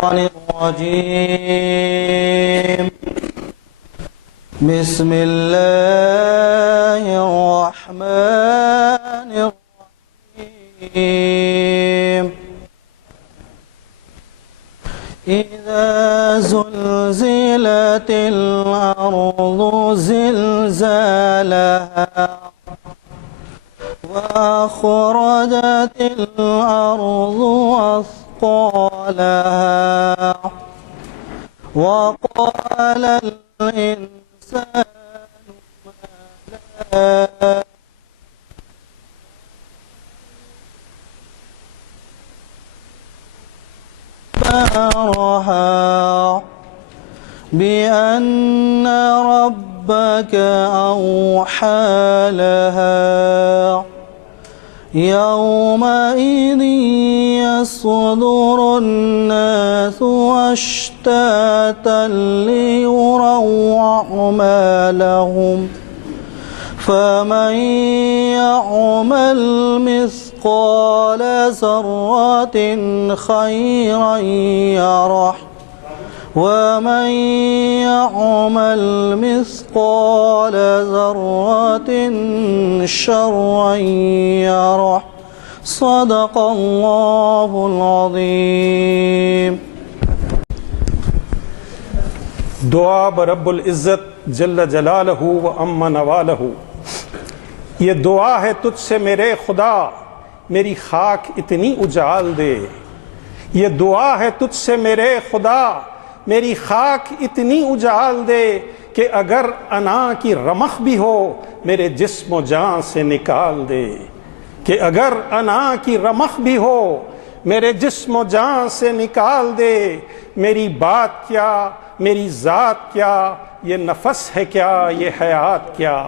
الشيطان الرجيم بسم الله الرحمن الرحيم إذا زلزلت الأرض زلزالها وأخرجت الأرض أثقالها وقال الإنسان ما لها أخبرها بأن ربك أوحى لها يومئذ يصدر الناس أشتاتا ليروا أعمالهم فمن يعمل مثقال ذرة خيرا يره ومن يعمل مثقال ذرة شرا يره صدق الله العظيم. دعا برب العزت جل جلالہ و عم نوالہ. یہ دعا ہے تجھ سے میرے خدا میری خاک اتنی اجال دے. یہ دعا ہے تجھ سے میرے خدا میری خاک اتنی اجال دے کہ اگر انا کی رمق بھی ہو میرے جسم و جان سے نکال دے. کہ اگر انا کی رمق بھی ہو میرے جسم و جان سے نکال دے. میری بات کیا میری ذات کیا یہ نفس ہے کیا یہ حیات کیا.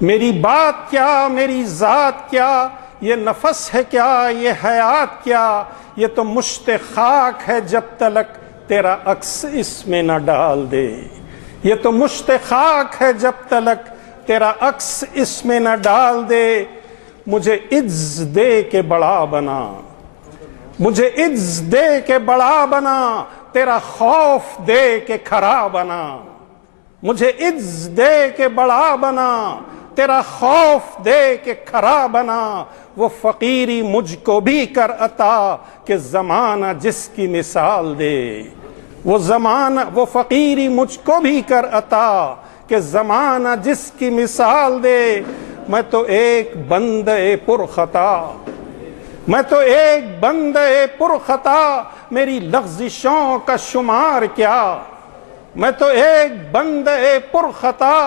میری بات کیا میری ذات کیا یہ نفس ہے کیا یہ حیات کیا. یہ تو مشت خاک ہے جب تلک تیرا عکس اس میں نہ ڈال دے. یہ تو مشت خاک ہے جب تلک تیرا عکس اس میں نہ ڈال دے. مجھے عز دے کے بڑا بنا مجھے عز دے کے بڑا بنا تیرا خوف دے کے کھرا بنا. مجھے عز دے کے بڑا بنا تیرا خوف دے کے کھرا بنا. وہ فقیری مجھ کو بھی کر عطا کہ زمانہ جس کی مثال دے. وہ فقیری مجھ کو بھی کر عطا کہ زمانہ جس کی مثال دے. میں تو ایک بندے پرخطا میں تو ایک بندے پرخطا میری لغزشوں کا شمار کیا. میں تو ایک بندے پرخطا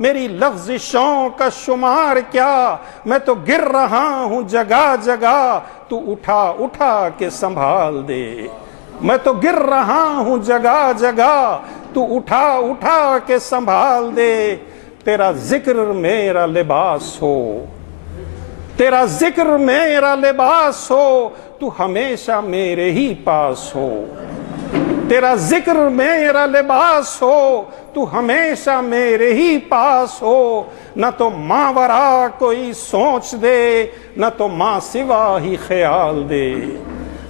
میری لغزشوں کا شمار کیا. میں تو گر رہا ہوں جگہ جگہ تو اٹھا اٹھا کے سنبھال دے. میں تو گر رہا ہوں جگہ جگہ تو اٹھا اٹھا کے سنبھال دے. تیرا ذکر میرا لباس ہو تیرا ذکر میرا لباس ہو تو ہمیشہ میرے ہی پاس ہو. تیرا ذکر میرا لباس ہو تو ہمیشہ میرے ہی پاس ہو. نہ تو ماورا کوئی سوچ دے نہ تو ماں سوا ہی خیال دے.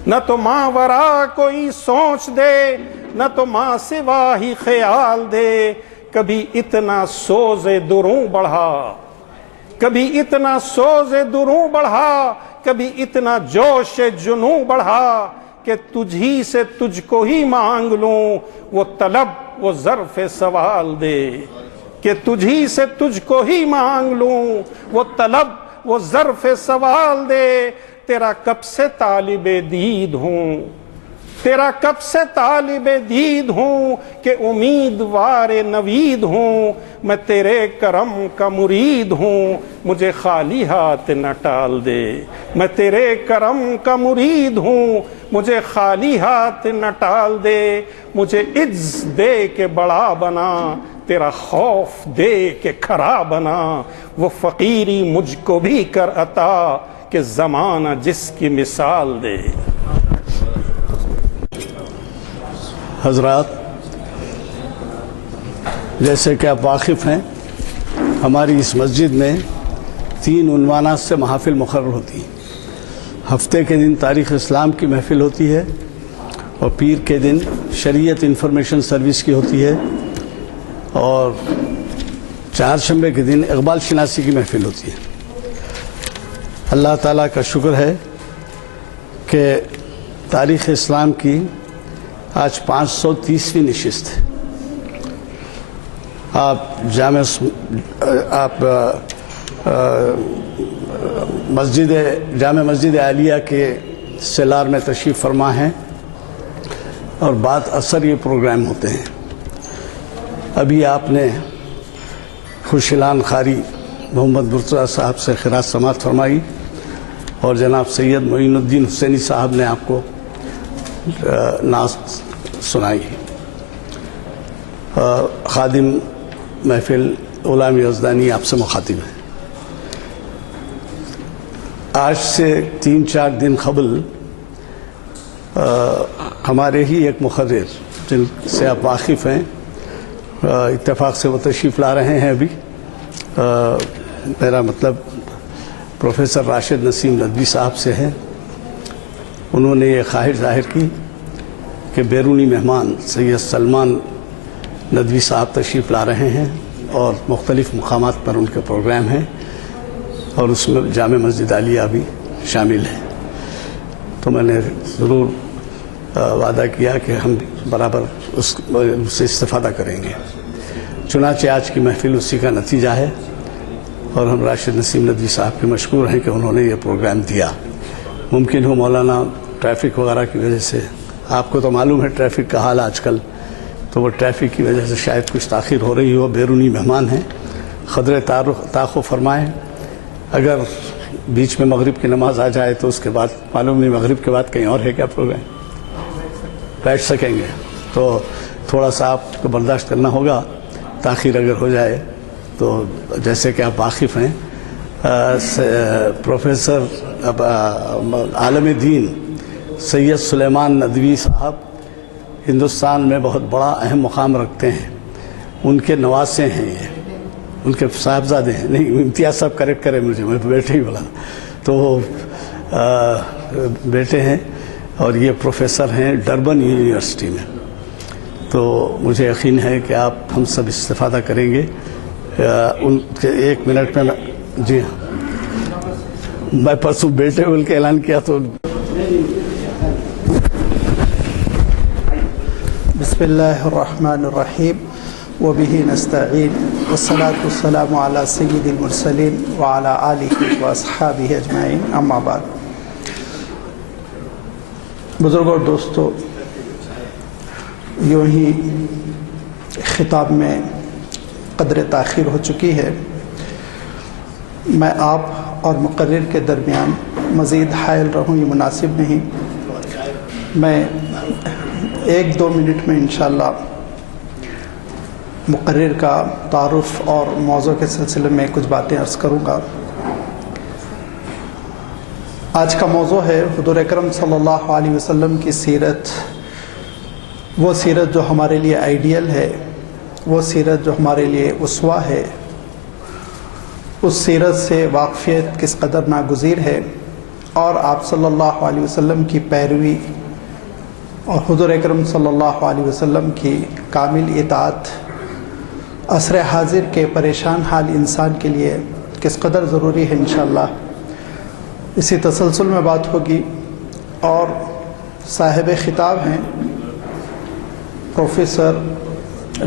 نہ تو ماورا کوئی سوچ دے نہ تو ماں سوا ہی خیال دے. کبھی اتنا سوز دروں بڑھا کبھی اتنا سوز دروں بڑھا کبھی اتنا جوش جنوں بڑھا کہ تجھی سے تجھ کو ہی مانگ لوں وہ طلب وہ ظرف سوال دے. کہ تجھی سے تجھ کو ہی مانگ لوں وہ طلب وہ ظرف سوال دے. تیرا کب سے طالب دید ہوں تیرا کب سے طالب دید ہوں کہ امیدوار نوید ہوں. میں تیرے کرم کا مرید ہوں مجھے خالی ہاتھ نہ ٹال دے. میں تیرے کرم کا مرید ہوں مجھے خالی ہاتھ نہ ٹال دے. مجھے عز دے کے بڑا بنا تیرا خوف دے کے کھرا بنا. وہ فقیری مجھ کو بھی کر عطا کہ زمانہ جس کی مثال دے. حضرات، جیسے کہ آپ واقف ہیں ہماری اس مسجد میں 3 عنوانات سے محافل مقرر ہوتی ہیں. ہفتے کے دن تاریخ اسلام کی محفل ہوتی ہے. اور پیر کے دن شریعت انفارمیشن سروس کی ہوتی ہے، اور چہارشنبے کے دن اقبال شناسی کی محفل ہوتی ہے۔ اللہ تعالیٰ کا شکر ہے کہ تاریخ اسلام کی آج 530ویں نشست ہے۔ آپ جامع مسجد عالیہ کے سیلار میں تشریف فرما ہیں، اور بعد اثر یہ پروگرام ہوتے ہیں۔ ابھی آپ نے خوشیلان قاری محمد مرتضیٰ صاحب سے خراج سماعت فرمائی، اور جناب سید معین الدین حسینی صاحب نے آپ کو نعت سنائی۔ خادم محفل غلام یزدانی آپ سے مخاطب ہے۔ آج سے 3-4 دن قبل ہمارے ہی ایک مقرر جن سے آپ واقف ہیں، اتفاق سے وہ تشریف لا رہے ہیں ابھی، میرا مطلب پروفیسر راشد نسیم ندوی صاحب سے ہے۔ انہوں نے یہ خواہش ظاہر کی کہ بیرونی مہمان سید سلمان ندوی صاحب تشریف لا رہے ہیں، اور مختلف مقامات پر ان کے پروگرام ہیں، اور اس میں جامع مسجد عالیہ بھی شامل ہے۔ تو میں نے ضرور وعدہ کیا کہ ہم برابر اس سے استفادہ کریں گے۔ چنانچہ آج کی محفل اسی کا نتیجہ ہے، اور ہم راشد نسیم ندوی صاحب کے مشکور ہیں کہ انہوں نے یہ پروگرام دیا۔ ممکن ہو مولانا ٹریفک وغیرہ کی وجہ سے، آپ کو تو معلوم ہے ٹریفک کا حال آج کل، تو وہ ٹریفک کی وجہ سے شاید کچھ تاخیر ہو رہی ہو۔ بیرونی مہمان ہیں، قدر تاخو فرمائیں۔ اگر بیچ میں مغرب کی نماز آ جائے تو اس کے بعد معلوم نہیں مغرب کے بعد کہیں اور ہے کیا پروگرام، بیٹھ سکیں گے، تو تھوڑا سا آپ کو برداشت کرنا ہوگا۔ تاخیر اگر ہو جائے تو جیسے کہ آپ واقف ہیں، پروفیسر عالم دین سید سلیمان ندوی صاحب ہندوستان میں بہت بڑا اہم مقام رکھتے ہیں۔ ان کے نواسے ہیں، یہ ان کے صاحبزادے ہیں، نہیں امتیاز صاحب کریکٹ کرے مجھے، میں بیٹے ہی بولا، تو بیٹے ہیں، اور یہ پروفیسر ہیں ڈربن یونیورسٹی میں۔ تو مجھے یقین ہے کہ آپ ہم سب استفادہ کریں گے۔ ان کے 1 منٹ میں جی ہاں، میں پرسوں بیٹے بول کے اعلان کیا تو بسم اللہ الرحمن الرحیم وبہ نستعین والصلاة والسلام علی سید المرسلین وعلی آلہ واصحابہ اجمعین، اما بعد۔ بزرگوں اور دوستو، یوں ہی خطاب میں قدر تاخیر ہو چکی ہے۔ میں آپ اور مقرر کے درمیان مزید حائل رہوں یہ مناسب نہیں۔ میں 1-2 منٹ میں انشاءاللہ مقرر کا تعارف اور موضوع کے سلسلے میں کچھ باتیں عرض کروں گا۔ آج کا موضوع ہے حضور اکرم صلی اللہ علیہ وسلم کی سیرت، وہ سیرت جو ہمارے لیے آئیڈیل ہے، وہ سیرت جو ہمارے لیے اسوہ ہے، اس سیرت سے واقفیت کس قدر ناگزیر ہے، اور آپ صلی اللہ علیہ وسلم کی پیروی اور حضور اکرم صلی اللہ علیہ وسلم کی کامل اطاعت عصر حاضر کے پریشان حال انسان کے لیے کس قدر ضروری ہے، انشاءاللہ اسی تسلسل میں بات ہوگی۔ اور صاحب خطاب ہیں پروفیسر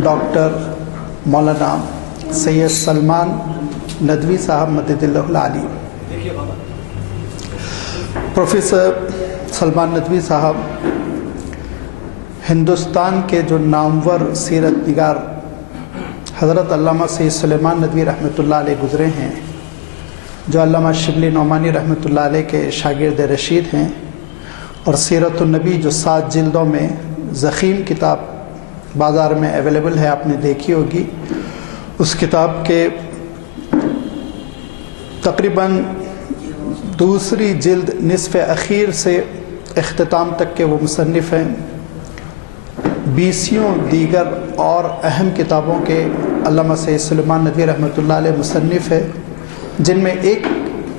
ڈاکٹر مولانا سید سلمان ندوی صاحب مدد اللہ العلی۔ پروفیسر سلمان ندوی صاحب ہندوستان کے جو نامور سیرت نگار حضرت علامہ سید سلیمان ندوی رحمۃ اللہ علیہ گزرے ہیں، جو علامہ شبلی نعمانی رحمۃ اللہ علیہ کے شاگرد رشید ہیں، اور سیرت النبی جو 7 جلدوں میں ضخیم کتاب بازار میں اویلیبل ہے، آپ نے دیکھی ہوگی۔ اس کتاب کے تقریباً دوسری جلد نصف اخیر سے اختتام تک کے وہ مصنف ہیں۔ 20 دیگر اور اہم کتابوں کے علامہ سید سلیمان ندوی رحمۃ اللہ علیہ مصنف ہے، جن میں ایک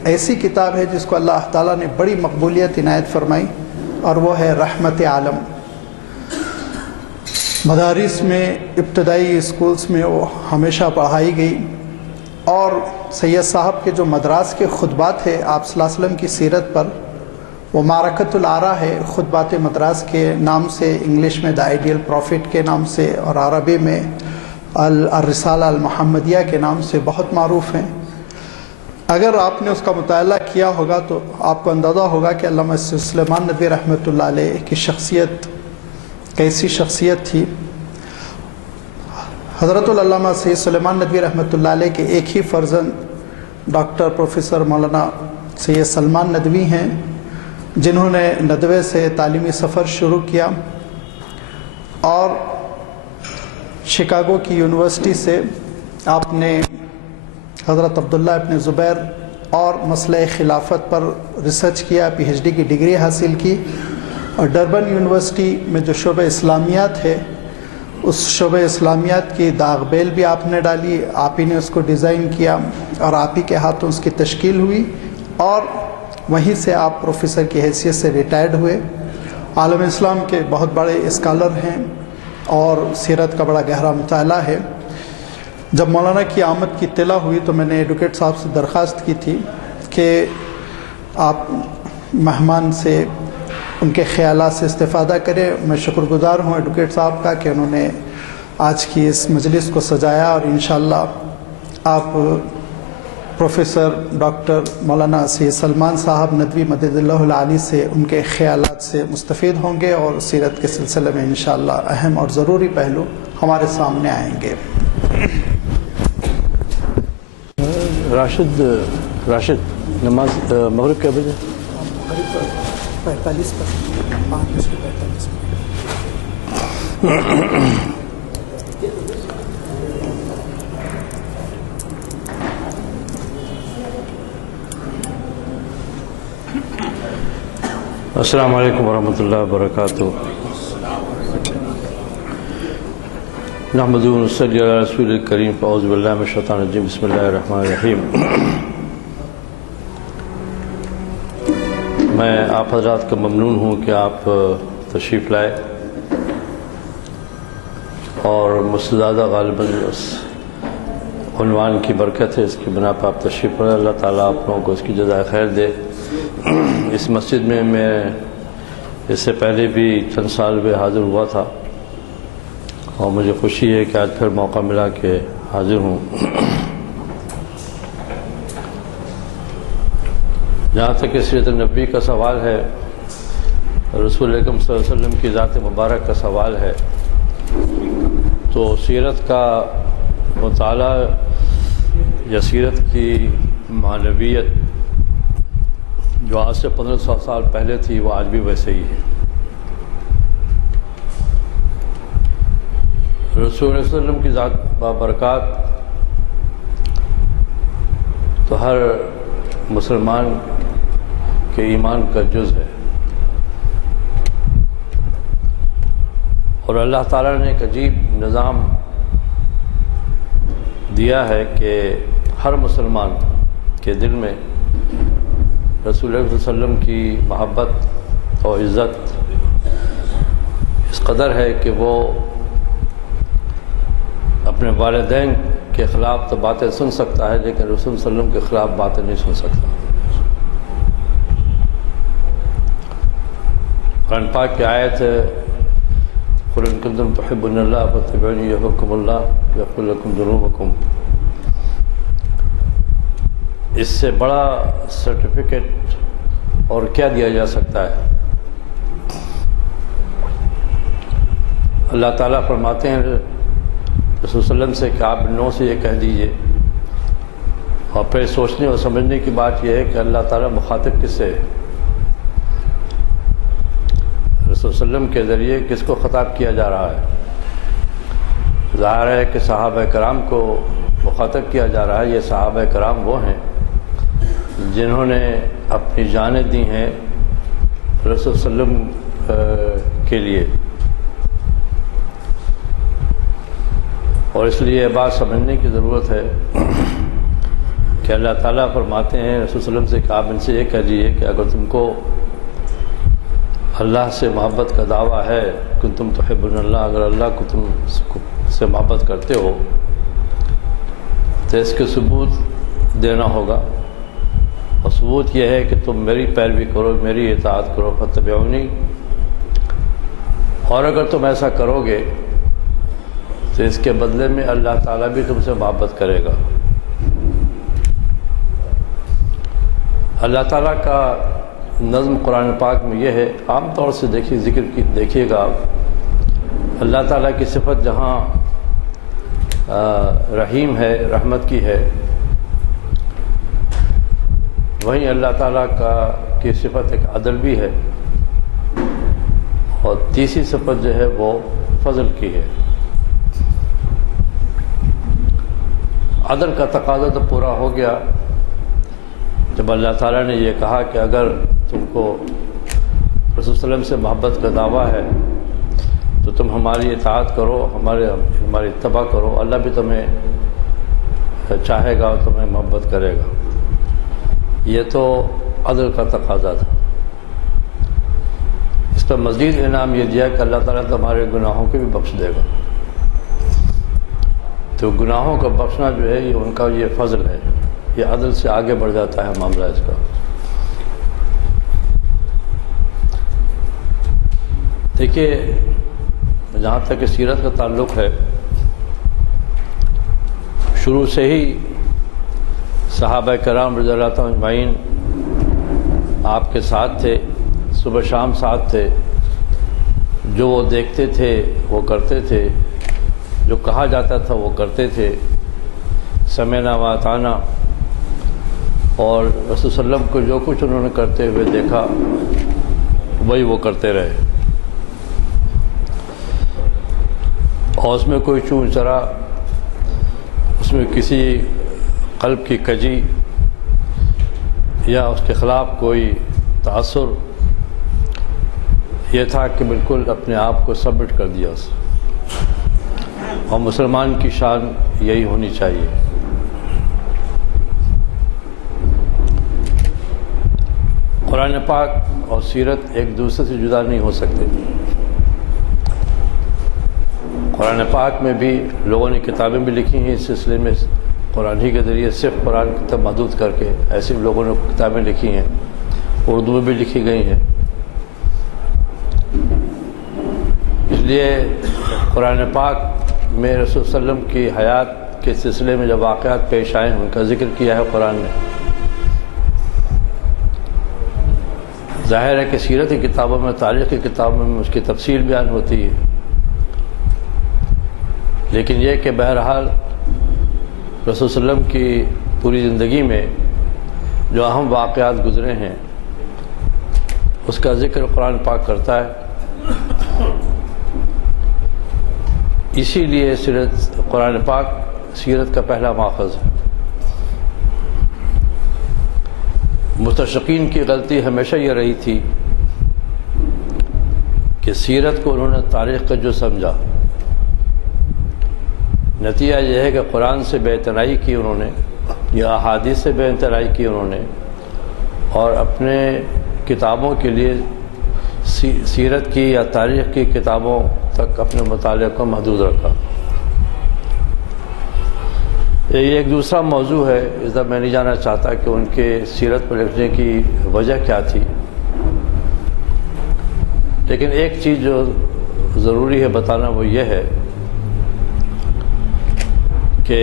ایسی کتاب ہے جس کو اللہ تعالیٰ نے بڑی مقبولیت عنایت فرمائی، اور وہ ہے رحمت عالم۔ مدارس میں ابتدائی اسکولس میں وہ ہمیشہ پڑھائی گئی، اور سید صاحب کے جو مدراس کے خطبات ہیں آپ صلی اللہ علیہ وسلم کی سیرت پر، وہ معرکۃ الآراء ہے، خطبات مدراس کے نام سے، انگلش میں دا آئیڈیل پروفٹ کے نام سے، اور عربی میں الرسالہ المحمدیہ کے نام سے بہت معروف ہیں۔ اگر آپ نے اس کا مطالعہ کیا ہوگا تو آپ کو اندازہ ہوگا کہ علامہ سلیمان ندوی رحمۃ اللہ علیہ کی شخصیت کیسی شخصیت تھی۔ حضرت العلامہ سید سلیمان ندوی رحمۃ اللہ علیہ کے ایک ہی فرزند ڈاکٹر پروفیسر مولانا سید سلمان ندوی ہیں، جنہوں نے ندوے سے تعلیمی سفر شروع کیا اور شکاگو کی یونیورسٹی سے آپ نے حضرت عبداللہ ابن زبیر اور مسئلہ خلافت پر ریسرچ کیا، پی ایچ ڈی کی ڈگری حاصل کی، اور ڈربن یونیورسٹی میں جو شعبہ اسلامیات ہے اس شعبہ اسلامیات کی داغ بیل بھی آپ نے ڈالی، آپ ہی نے اس کو ڈیزائن کیا اور آپ ہی کے ہاتھوں اس کی تشکیل ہوئی، اور وہیں سے آپ پروفیسر کی حیثیت سے ریٹائرڈ ہوئے۔ عالم اسلام کے بہت بڑے اسکالر ہیں اور سیرت کا بڑا گہرا مطالعہ ہے۔ جب مولانا کی آمد کی اطلاع ہوئی تو میں نے ایڈوکیٹ صاحب سے درخواست کی تھی کہ آپ مہمان سے ان کے خیالات سے استفادہ کریں۔ میں شکر گزار ہوں ایڈوکیٹ صاحب کا کہ انہوں نے آج کی اس مجلس کو سجایا، اور انشاءاللہ آپ پروفیسر ڈاکٹر مولانا سید سلمان صاحب ندوی مدد اللہ العالی سے ان کے خیالات سے مستفید ہوں گے، اور سیرت کے سلسلے میں انشاءاللہ اہم اور ضروری پہلو ہمارے سامنے آئیں گے۔ راشد نماز مغرب کے بجے 45 السلام علیکم ورحمۃ اللہ وبرکاتہ۔ نحمد و نصلی علی رسول الکریم، اعوذ باللہ من الشیطان الرجیم، بسم اللہ الرحمن الرحیم۔ میں آپ حضرات کا ممنون ہوں کہ آپ تشریف لائے، اور مستزادہ غالباً اس عنوان کی برکت ہے، اس کی بنا پر آپ تشریف لائے۔ اللہ تعالیٰ آپ لوگوں کو اس کی جزائے خیر دے۔ اس مسجد میں اس سے پہلے بھی چند سال میں حاضر ہوا تھا، اور مجھے خوشی ہے کہ آج پھر موقع ملا کہ حاضر ہوں۔ جہاں تک سیرت النبی کا سوال ہے، رسول اکرم صلی اللہ علیہ وسلم کی ذات مبارک کا سوال ہے، تو سیرت کا مطالعہ یا سیرت کی معنویت جو آج سے 1500 سال پہلے تھی وہ آج بھی ویسے ہی ہے۔ رسول اللہ صلی اللہ علیہ وسلم کی ذات بابرکات تو ہر مسلمان کے ایمان کا جز ہے، اور اللہ تعالیٰ نے ایک عجیب نظام دیا ہے کہ ہر مسلمان کے دل میں رسول اللہ صلی اللہ علیہ وسلم کی محبت اور عزت اس قدر ہے کہ وہ اپنے والدین کے خلاف تو باتیں سن سکتا ہے، لیکن رسول صلی اللہ علیہ وسلم کے خلاف باتیں نہیں سن سکتا۔ قرآن پاک کی آیت ہے، قُلْ إِن كُنتُمْ تُحِبُّونَ اللَّهَ فَاتَّبِعُونِي يُحْبِبْكُمُ اللَّهُ وَيَغْفِرْ لَكُمْ ذُنُوبَكُمْ۔ اس سے بڑا سرٹیفکیٹ اور کیا دیا جا سکتا ہے؟ اللہ تعالیٰ فرماتے ہیں رسول صلی اللہ علیہ وسلم سے کہ آپ نو سے یہ کہہ دیجئے، اور پھر سوچنے اور سمجھنے کی بات یہ ہے کہ اللہ تعالیٰ مخاطب کس سے ہے؟ رسول صلی اللہ علیہ وسلم کے ذریعے کس کو خطاب کیا جا رہا ہے؟ ظاہر ہے کہ صحابہ کرام کو مخاطب کیا جا رہا ہے۔ یہ صحابہ کرام وہ ہیں جنہوں نے اپنی جانیں دی ہیں رسول صلی اللہ علیہ وسلم کے لیے، اور اس لیے یہ بات سمجھنے کی ضرورت ہے کہ اللہ تعالیٰ فرماتے ہیں رسول صلی اللہ علیہ وسلم سے کہ آپ ان سے یہ کہہ دیجیے کہ اگر تم کو اللہ سے محبت کا دعویٰ ہے کہ تم تحبون اللہ، اگر اللہ کو تم سے محبت کرتے ہو تو اس کے ثبوت دینا ہوگا، اور ثبوت یہ ہے کہ تم میری پیروی کرو، میری اطاعت کرو، فتبعونی، اور اگر تم ایسا کرو گے تو اس کے بدلے میں اللہ تعالیٰ بھی تم سے محبت کرے گا۔ اللہ تعالیٰ کا نظم قرآن پاک میں یہ ہے، عام طور سے دیکھیے گا اللہ تعالیٰ کی صفت جہاں رحیم ہے، رحمت کی ہے، وہیں اللہ تعالیٰ کی صفت ایک عدل بھی ہے، اور تیسری صفت جو ہے وہ فضل کی ہے۔ عدل کا تقاضا تو پورا ہو گیا جب اللہ تعالیٰ نے یہ کہا کہ اگر تم کو رسول صلی اللہ علیہ وسلم سے محبت کا دعویٰ ہے تو تم ہماری اطاعت کرو، ہماری اتباع کرو، اللہ بھی تمہیں چاہے گا اور تمہیں محبت کرے گا۔ یہ تو عدل کا تقاضا تھا۔ اس پر مزید انعام یہ دیا کہ اللہ تعالیٰ تمہارے گناہوں کے بھی بخش دے گا۔ تو گناہوں کا بخشنا جو ہے یہ ان کا یہ فضل ہے، یہ عدل سے آگے بڑھ جاتا ہے معاملہ اس کا۔ دیکھیے جہاں تک کہ سیرت کا تعلق ہے، شروع سے ہی صحابہ کرام رضی اللہ تعالیٰ اجمعین آپ کے ساتھ تھے، صبح شام ساتھ تھے، جو وہ دیکھتے تھے وہ کرتے تھے، جو کہا جاتا تھا وہ کرتے تھے، سمعنا واطعنا، اور رسول صلی اللہ علیہ وسلم کو جو کچھ انہوں نے کرتے ہوئے دیکھا وہی وہ کرتے رہے، اور اس میں کوئی چون چرا، اس میں کسی قلب کی کجی یا اس کے خلاف کوئی تاثر، یہ تھا کہ بالکل اپنے آپ کو سبمٹ کر دیا اس، اور مسلمان کی شان یہی ہونی چاہیے۔ قرآن پاک اور سیرت ایک دوسرے سے جدا نہیں ہو سکتے۔ قرآن پاک میں بھی لوگوں نے کتابیں بھی لکھی ہیں اس سلسلے میں، قرآن ہی کے ذریعے صرف قرآن کی طرف محدود کر کے ایسے بھی لوگوں نے کتابیں لکھی ہیں، اردو میں بھی لکھی گئی ہیں۔ اس لیے قرآن پاک میں رسول صلی اللہ علیہ وسلم کی حیات کے سلسلے میں جب واقعات پیش آئے ہیں ان کا ذکر کیا ہے قرآن نے۔ ظاہر ہے کہ سیرت کی کتابوں میں، تاریخ کی کتابوں میں اس کی تفصیل بیان ہوتی ہے، لیکن یہ کہ بہرحال رسول صلی اللہ علیہ وسلم کی پوری زندگی میں جو اہم واقعات گزرے ہیں اس کا ذکر قرآن پاک کرتا ہے۔ اسی لیے قرآن پاک سیرت کا پہلا ماخذ ہے۔ مستشرقین کی غلطی ہمیشہ یہ رہی تھی کہ سیرت کو انہوں نے تاریخ کا جو سمجھا، نتیجہ یہ ہے کہ قرآن سے بے اعتنائی کی انہوں نے، یا احادیث سے بے اعتنائی کی انہوں نے، اور اپنے کتابوں کے لیے سیرت کی یا تاریخ کی کتابوں تک اپنے مطالعے کو محدود رکھا۔ یہ ایک دوسرا موضوع ہے، اس طرح میں نہیں جاننا چاہتا کہ ان کے سیرت پر لکھنے کی وجہ کیا تھی، لیکن ایک چیز جو ضروری ہے بتانا وہ یہ ہے کہ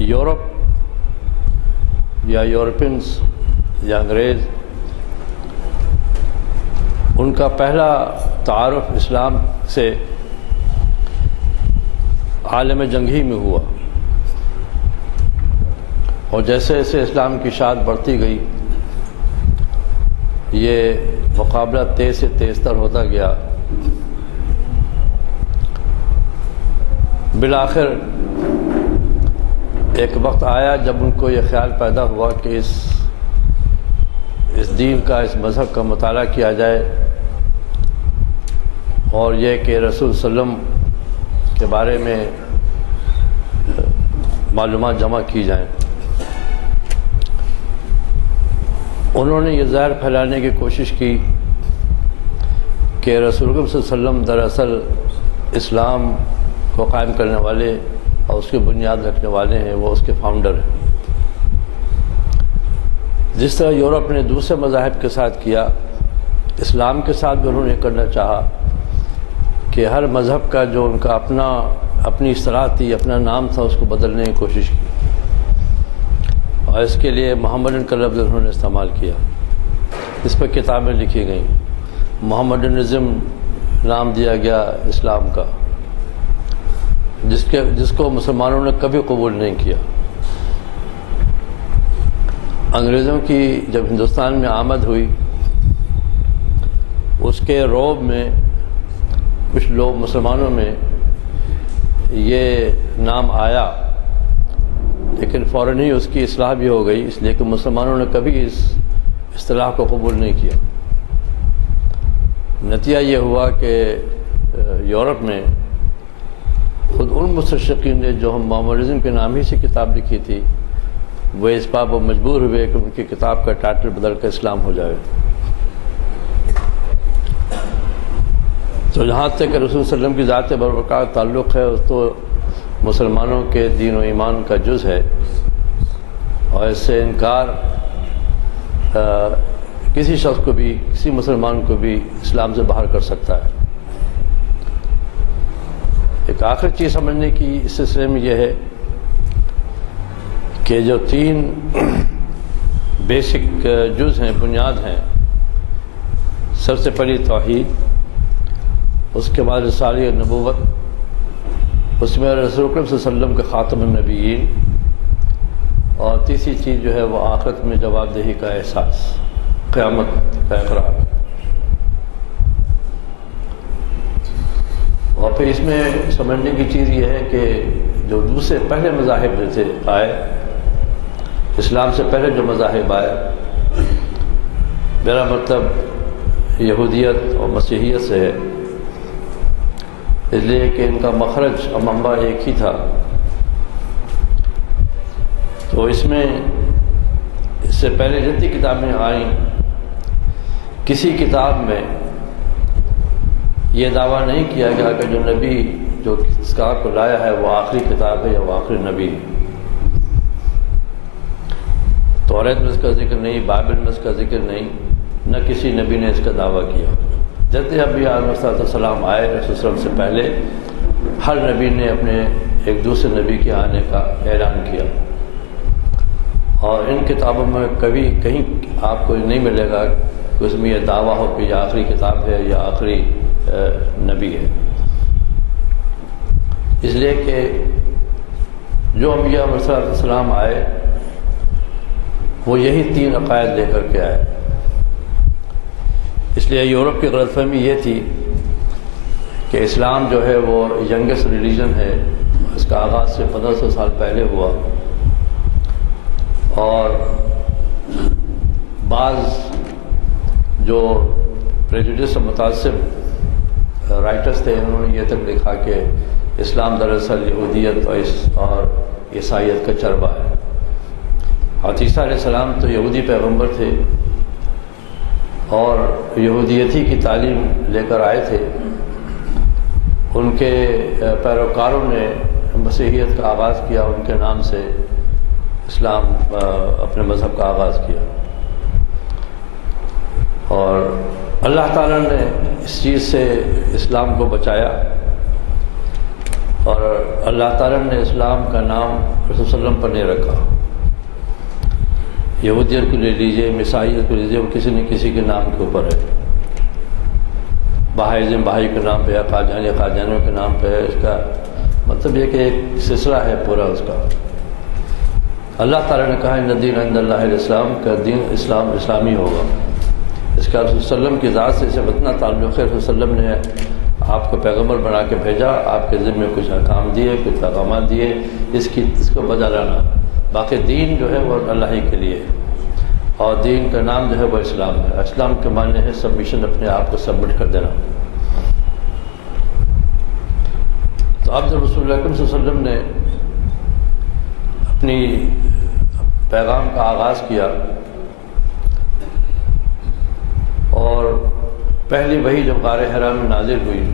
یورپ یا یورپینز یا انگریز، ان کا پہلا تعارف اسلام سے عالم جنگ ہی میں ہوا، اور جیسے جیسے اسلام کی شاعت بڑھتی گئی یہ مقابلہ تیز سے تیز تر ہوتا گیا۔ بالآخر ایک وقت آیا جب ان کو یہ خیال پیدا ہوا کہ اس دین کا، اس مذہب کا مطالعہ کیا جائے، اور یہ کہ رسول صلی اللہ علیہ وسلم کے بارے میں معلومات جمع کی جائیں۔ انہوں نے یہ زہر پھیلانے کی کوشش کی کہ رسول اللہ صلی اللہ علیہ وسلم دراصل اسلام کو قائم کرنے والے اور اس کی بنیاد رکھنے والے ہیں، وہ اس کے فاؤنڈر ہیں۔ جس طرح یورپ نے دوسرے مذاہب کے ساتھ کیا، اسلام کے ساتھ بھی انہوں نے کرنا چاہا کہ ہر مذہب کا جو ان کا اپنی اصطلاح تھی، اپنا نام تھا، اس کو بدلنے کی کوشش کی، اور اس کے لیے محمدن کا لفظ انہوں نے استعمال کیا۔ اس پر کتابیں لکھی گئیں، محمدنزم نام دیا گیا اسلام کا، جس کو مسلمانوں نے کبھی قبول نہیں کیا۔ انگریزوں کی جب ہندوستان میں آمد ہوئی، اس کے رعب میں کچھ لوگ مسلمانوں میں یہ نام آیا، لیکن فوراً ہی اس کی اصلاح بھی ہو گئی، اس لیے کہ مسلمانوں نے کبھی اس اصطلاح کو قبول نہیں کیا۔ نتیجہ یہ ہوا کہ یورپ میں خود ان مستشرقین نے جو ہم محمدنزم کے نام ہی سے کتاب لکھی تھی، وہ اس بات وہ مجبور ہوئے کہ ان کی کتاب کا ٹائٹل بدل کر اسلام ہو جائے۔ تو جہاں تک کہ رسول صلی اللہ علیہ وسلم کی ذات بابرکت کا تعلق ہے، اس تو مسلمانوں کے دین و ایمان کا جز ہے، اور اس سے انکار کسی شخص کو بھی، کسی مسلمان کو بھی اسلام سے باہر کر سکتا ہے۔ ایک آخری چیز سمجھنے کی اس سلسلے میں یہ ہے کہ جو 3 بیسک جز ہیں، بنیاد ہیں، سب سے پہلی توحید، اس کے بعد رسالت نبوت، اس میں رسول اکرم صلی اللہ علیہ وسلم کے خاتم النبیین، اور تیسری چیز جو ہے وہ آخرت میں جواب دہی کا احساس، قیامت کا اقرار۔ اور پھر اس میں سمجھنے کی چیز یہ ہے کہ جو دوسرے پہلے مذاہب جو تھے آئے، اسلام سے پہلے جو مذاہب آئے، میرا مطلب یہودیت اور مسیحیت سے ہے، اس لیے کہ ان کا مخرج اور منبع ایک ہی تھا۔ تو اس میں اس سے پہلے جتنی کتابیں آئیں، کسی کتاب میں یہ دعویٰ نہیں کیا گیا کہ جو نبی جو اس کتاب کو لایا ہے وہ آخری کتاب ہے یا وہ آخری نبی ہے۔ توریت میں اس کا ذکر نہیں، بائبل میں اس کا ذکر نہیں، نہ کسی نبی نے اس کا دعویٰ کیا۔ جتنے انبیاء علیہ السلام آئے رسول صلی اللہ علیہ وسلم سے پہلے، ہر نبی نے اپنے ایک دوسرے نبی کے آنے کا اعلان کیا، اور ان کتابوں میں کبھی کہیں آپ کو نہیں ملے گا کہ اس میں یہ دعویٰ ہو کہ یہ آخری کتاب ہے یا آخری نبی ہے۔ اس لیے کہ جو انبیاء علیہ السلام آئے وہ یہی 3 عقائد لے کر کے آئے۔ اس لیے یورپ کی غلط فہمی یہ تھی کہ اسلام جو ہے وہ ینگسٹ ریلیجن ہے، اس کا آغاز سے 1500 سال پہلے ہوا، اور بعض جو پریجوڈس سے متعصب رائٹرز تھے، انہوں نے یہ تک لکھا کہ اسلام دراصل یہودیت اور عیسائیت کا چربہ ہے۔ اور عیسیٰ علیہ السلام تو یہودی پیغمبر تھے اور یہودیت ہی کی تعلیم لے کر آئے تھے۔ ان کے پیروکاروں نے مسیحیت کا آغاز کیا، ان کے نام سے اسلام اپنے مذہب کا آغاز کیا، اور اللہ تعالیٰ نے اس چیز سے اسلام کو بچایا، اور اللہ تعالیٰ نے اسلام کا نام رسول صلی اللہ علیہ وسلم پر نہیں رکھا۔ یہودیت کو لے لیجیے، عیسائیت کو لیجیے، وہ کسی نہ کسی کے نام کے اوپر ہے۔ بہائیزم بہائی کے نام پہ ہے، قادیانی قادیانیوں کے نام پہ ہے۔ اس کا مطلب یہ کہ ایک سلسلہ ہے پورا اس کا۔ اللہ تعالیٰ نے کہا ان الدین عند اللہ الاسلام، کا دین اسلام اسلامی ہوگا۔ اس کا رسول صلی اللہ علیہ وسلم کی ذات سے اسے اتنا تعلق ہے، رسول صلی اللہ علیہ وسلم نے آپ کو پیغمبر بنا کے بھیجا، آپ کے ذمہ کچھ احکام دیے، کچھ پیغامات دیے، اس کو بجا لانا۔ باقی دین جو ہے وہ اللہ ہی کے لیے، اور دین کا نام جو ہے وہ اسلام ہے۔ اسلام کے معنی ہے سبمیشن، اپنے آپ کو سبمٹ کر دینا۔ تو اب جب رسول اللہ صلی اللہ علیہ وسلم نے اپنی پیغام کا آغاز کیا، اور پہلی وحی جو غار حرا میں نازل ہوئی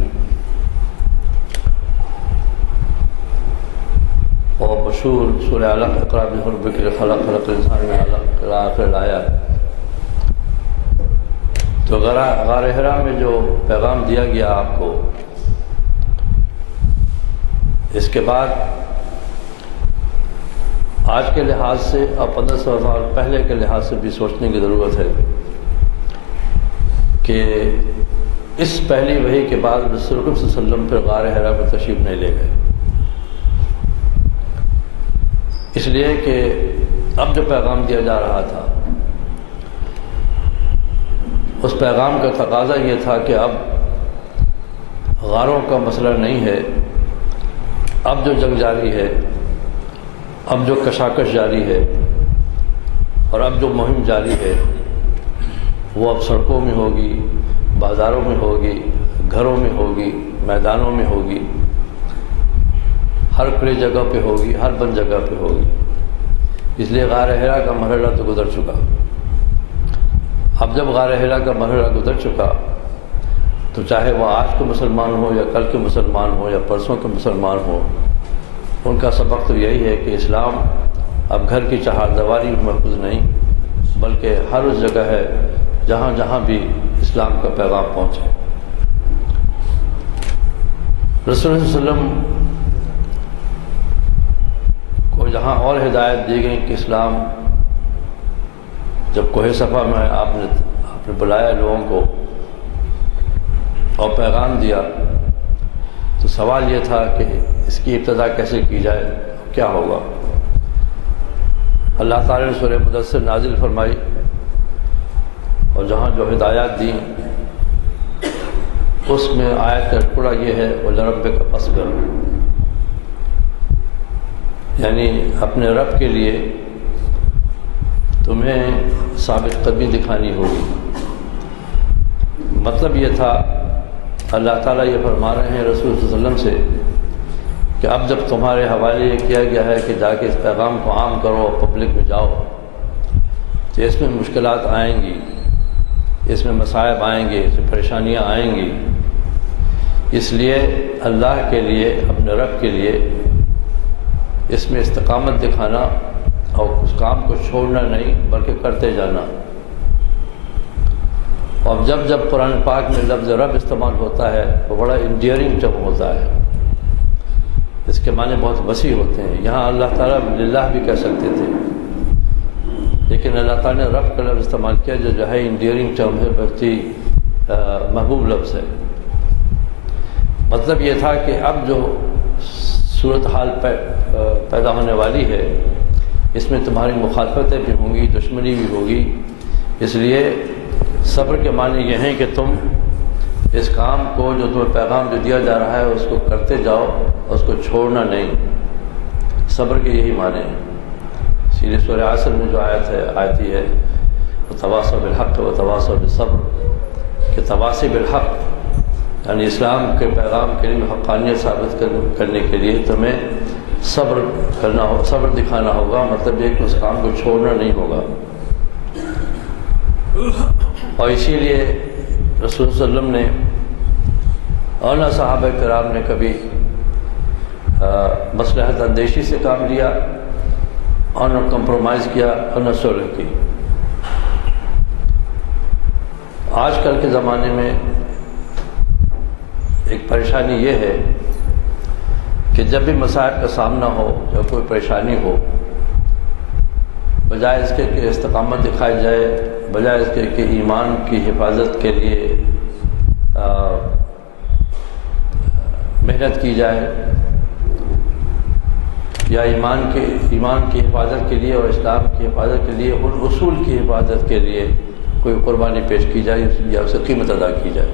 اور مشہور سورہ علق اقرا باسم ربک الذی خلق خلق الانسان من علق آخر لایا، تو غار حرا میں جو پیغام دیا گیا آپ کو، اس کے بعد آج کے لحاظ سے اور 1500 سال پہلے کے لحاظ سے بھی سوچنے کی ضرورت ہے کہ اس پہلی وحی کے بعد رسول اللہ صلی اللہ علیہ وسلم پھر غار حرا میں تشریف نہیں لے گئے، اس لیے کہ اب جو پیغام دیا جا رہا تھا اس پیغام کا تقاضا یہ تھا کہ اب غاروں کا مسئلہ نہیں ہے، اب جو جنگ جاری ہے، اب جو کشاکش جاری ہے اور اب جو مہم جاری ہے وہ اب سڑکوں میں ہوگی، بازاروں میں ہوگی، گھروں میں ہوگی، میدانوں میں ہوگی، ہر کھلی جگہ پہ ہوگی، ہر بند جگہ پہ ہوگی۔ اس لیے غار حرا کا مرحلہ تو گزر چکا، اب جب غار حرا کا مرحلہ گزر چکا تو چاہے وہ آج کے مسلمان ہو یا کل کے مسلمان ہو یا پرسوں کے مسلمان ہو، ان کا سبق تو یہی ہے کہ اسلام اب گھر کی چہار دیواری میں محفوظ نہیں، بلکہ ہر اس جگہ ہے جہاں جہاں بھی اسلام کا پیغام پہنچے۔ رسول اللہ صلی اللہ علیہ وسلم کو جہاں اور ہدایت دی گئی کہ اسلام جب کوہ صفا میں آپ نے بلایا لوگوں کو اور پیغام دیا تو سوال یہ تھا کہ اس کی ابتدا کیسے کی جائے، کیا ہوگا۔ اللہ تعالیٰ نے سورہ مدثر نازل فرمائی اور جہاں جو ہدایات دیں اس میں آیت کا ٹکڑا یہ ہے وَلِرَبِّكَ فَاصْبِرْ، یعنی اپنے رب کے لیے تمہیں ثابت قدمی دکھانی ہوگی۔ مطلب یہ تھا، اللہ تعالیٰ یہ فرما رہے ہیں رسول صلی اللہ علیہ وسلم سے کہ اب جب تمہارے حوالے یہ کیا گیا ہے کہ جا کے اس پیغام کو عام کرو، پبلک میں جاؤ، تو اس میں مشکلات آئیں گی، اس میں مصائب آئیں گے، اس میں پریشانیاں آئیں گی، اس لیے اللہ کے لیے، اپنے رب کے لیے اس میں استقامت دکھانا اور اس کام کو چھوڑنا نہیں بلکہ کرتے جانا۔ اور جب جب قرآن پاک میں لفظ رب استعمال ہوتا ہے تو بڑا انڈیئرنگ جب ہوتا ہے، اس کے معنی بہت وسیع ہوتے ہیں۔ یہاں اللہ تعالیٰ للہ بھی کہہ سکتے تھے، لیکن اللہ تعالیٰ نے رب کا لفظ استعمال کیا جو ہے انڈیئرنگ ٹرم ہے، بہت ہی محبوب لفظ ہے۔ مطلب یہ تھا کہ اب جو صورتحال پیدا ہونے والی ہے اس میں تمہاری مخالفتیں بھی ہوں گی، دشمنی بھی ہوگی، اس لیے صبر کے معنی یہ ہیں کہ تم اس کام کو جو تمہیں پیغام جو دیا جا رہا ہے اس کو کرتے جاؤ، اس کو چھوڑنا نہیں۔ صبر کے یہی معنی ہیں۔ اسی لیے سورہ عصر میں جو آیتی ہے وتواصوا بالحق وتواصوا بالصبر، کہ تواصی بالحق یعنی اسلام کے پیغام کے لیے حقانیت ثابت کرنے کے لیے تمہیں صبر کرنا ہوگا، صبر دکھانا ہوگا۔ مطلب یہ کہ اس کام کو چھوڑنا نہیں ہوگا۔ اور اسی لیے رسول صلی اللہ علیہ وسلم نے اور نہ صحابہ کرام نے کبھی مصلحت اندیشی سے کام لیا اور نہ کمپرومائز کیا اور نہ صلح کی۔ آج کل کے زمانے میں ایک پریشانی یہ ہے کہ جب بھی مصائب کا سامنا ہو یا کوئی پریشانی ہو، بجائے اس کے کہ استقامت دکھائی جائے، بجائے اس کے کہ ایمان کی حفاظت کے لیے محنت کی جائے یا ایمان کی حفاظت کے لیے اور اسلام کی حفاظت کے لیے، ان اصول کی حفاظت کے لیے کوئی قربانی پیش کی جائے یا اسے قیمت ادا کی جائے۔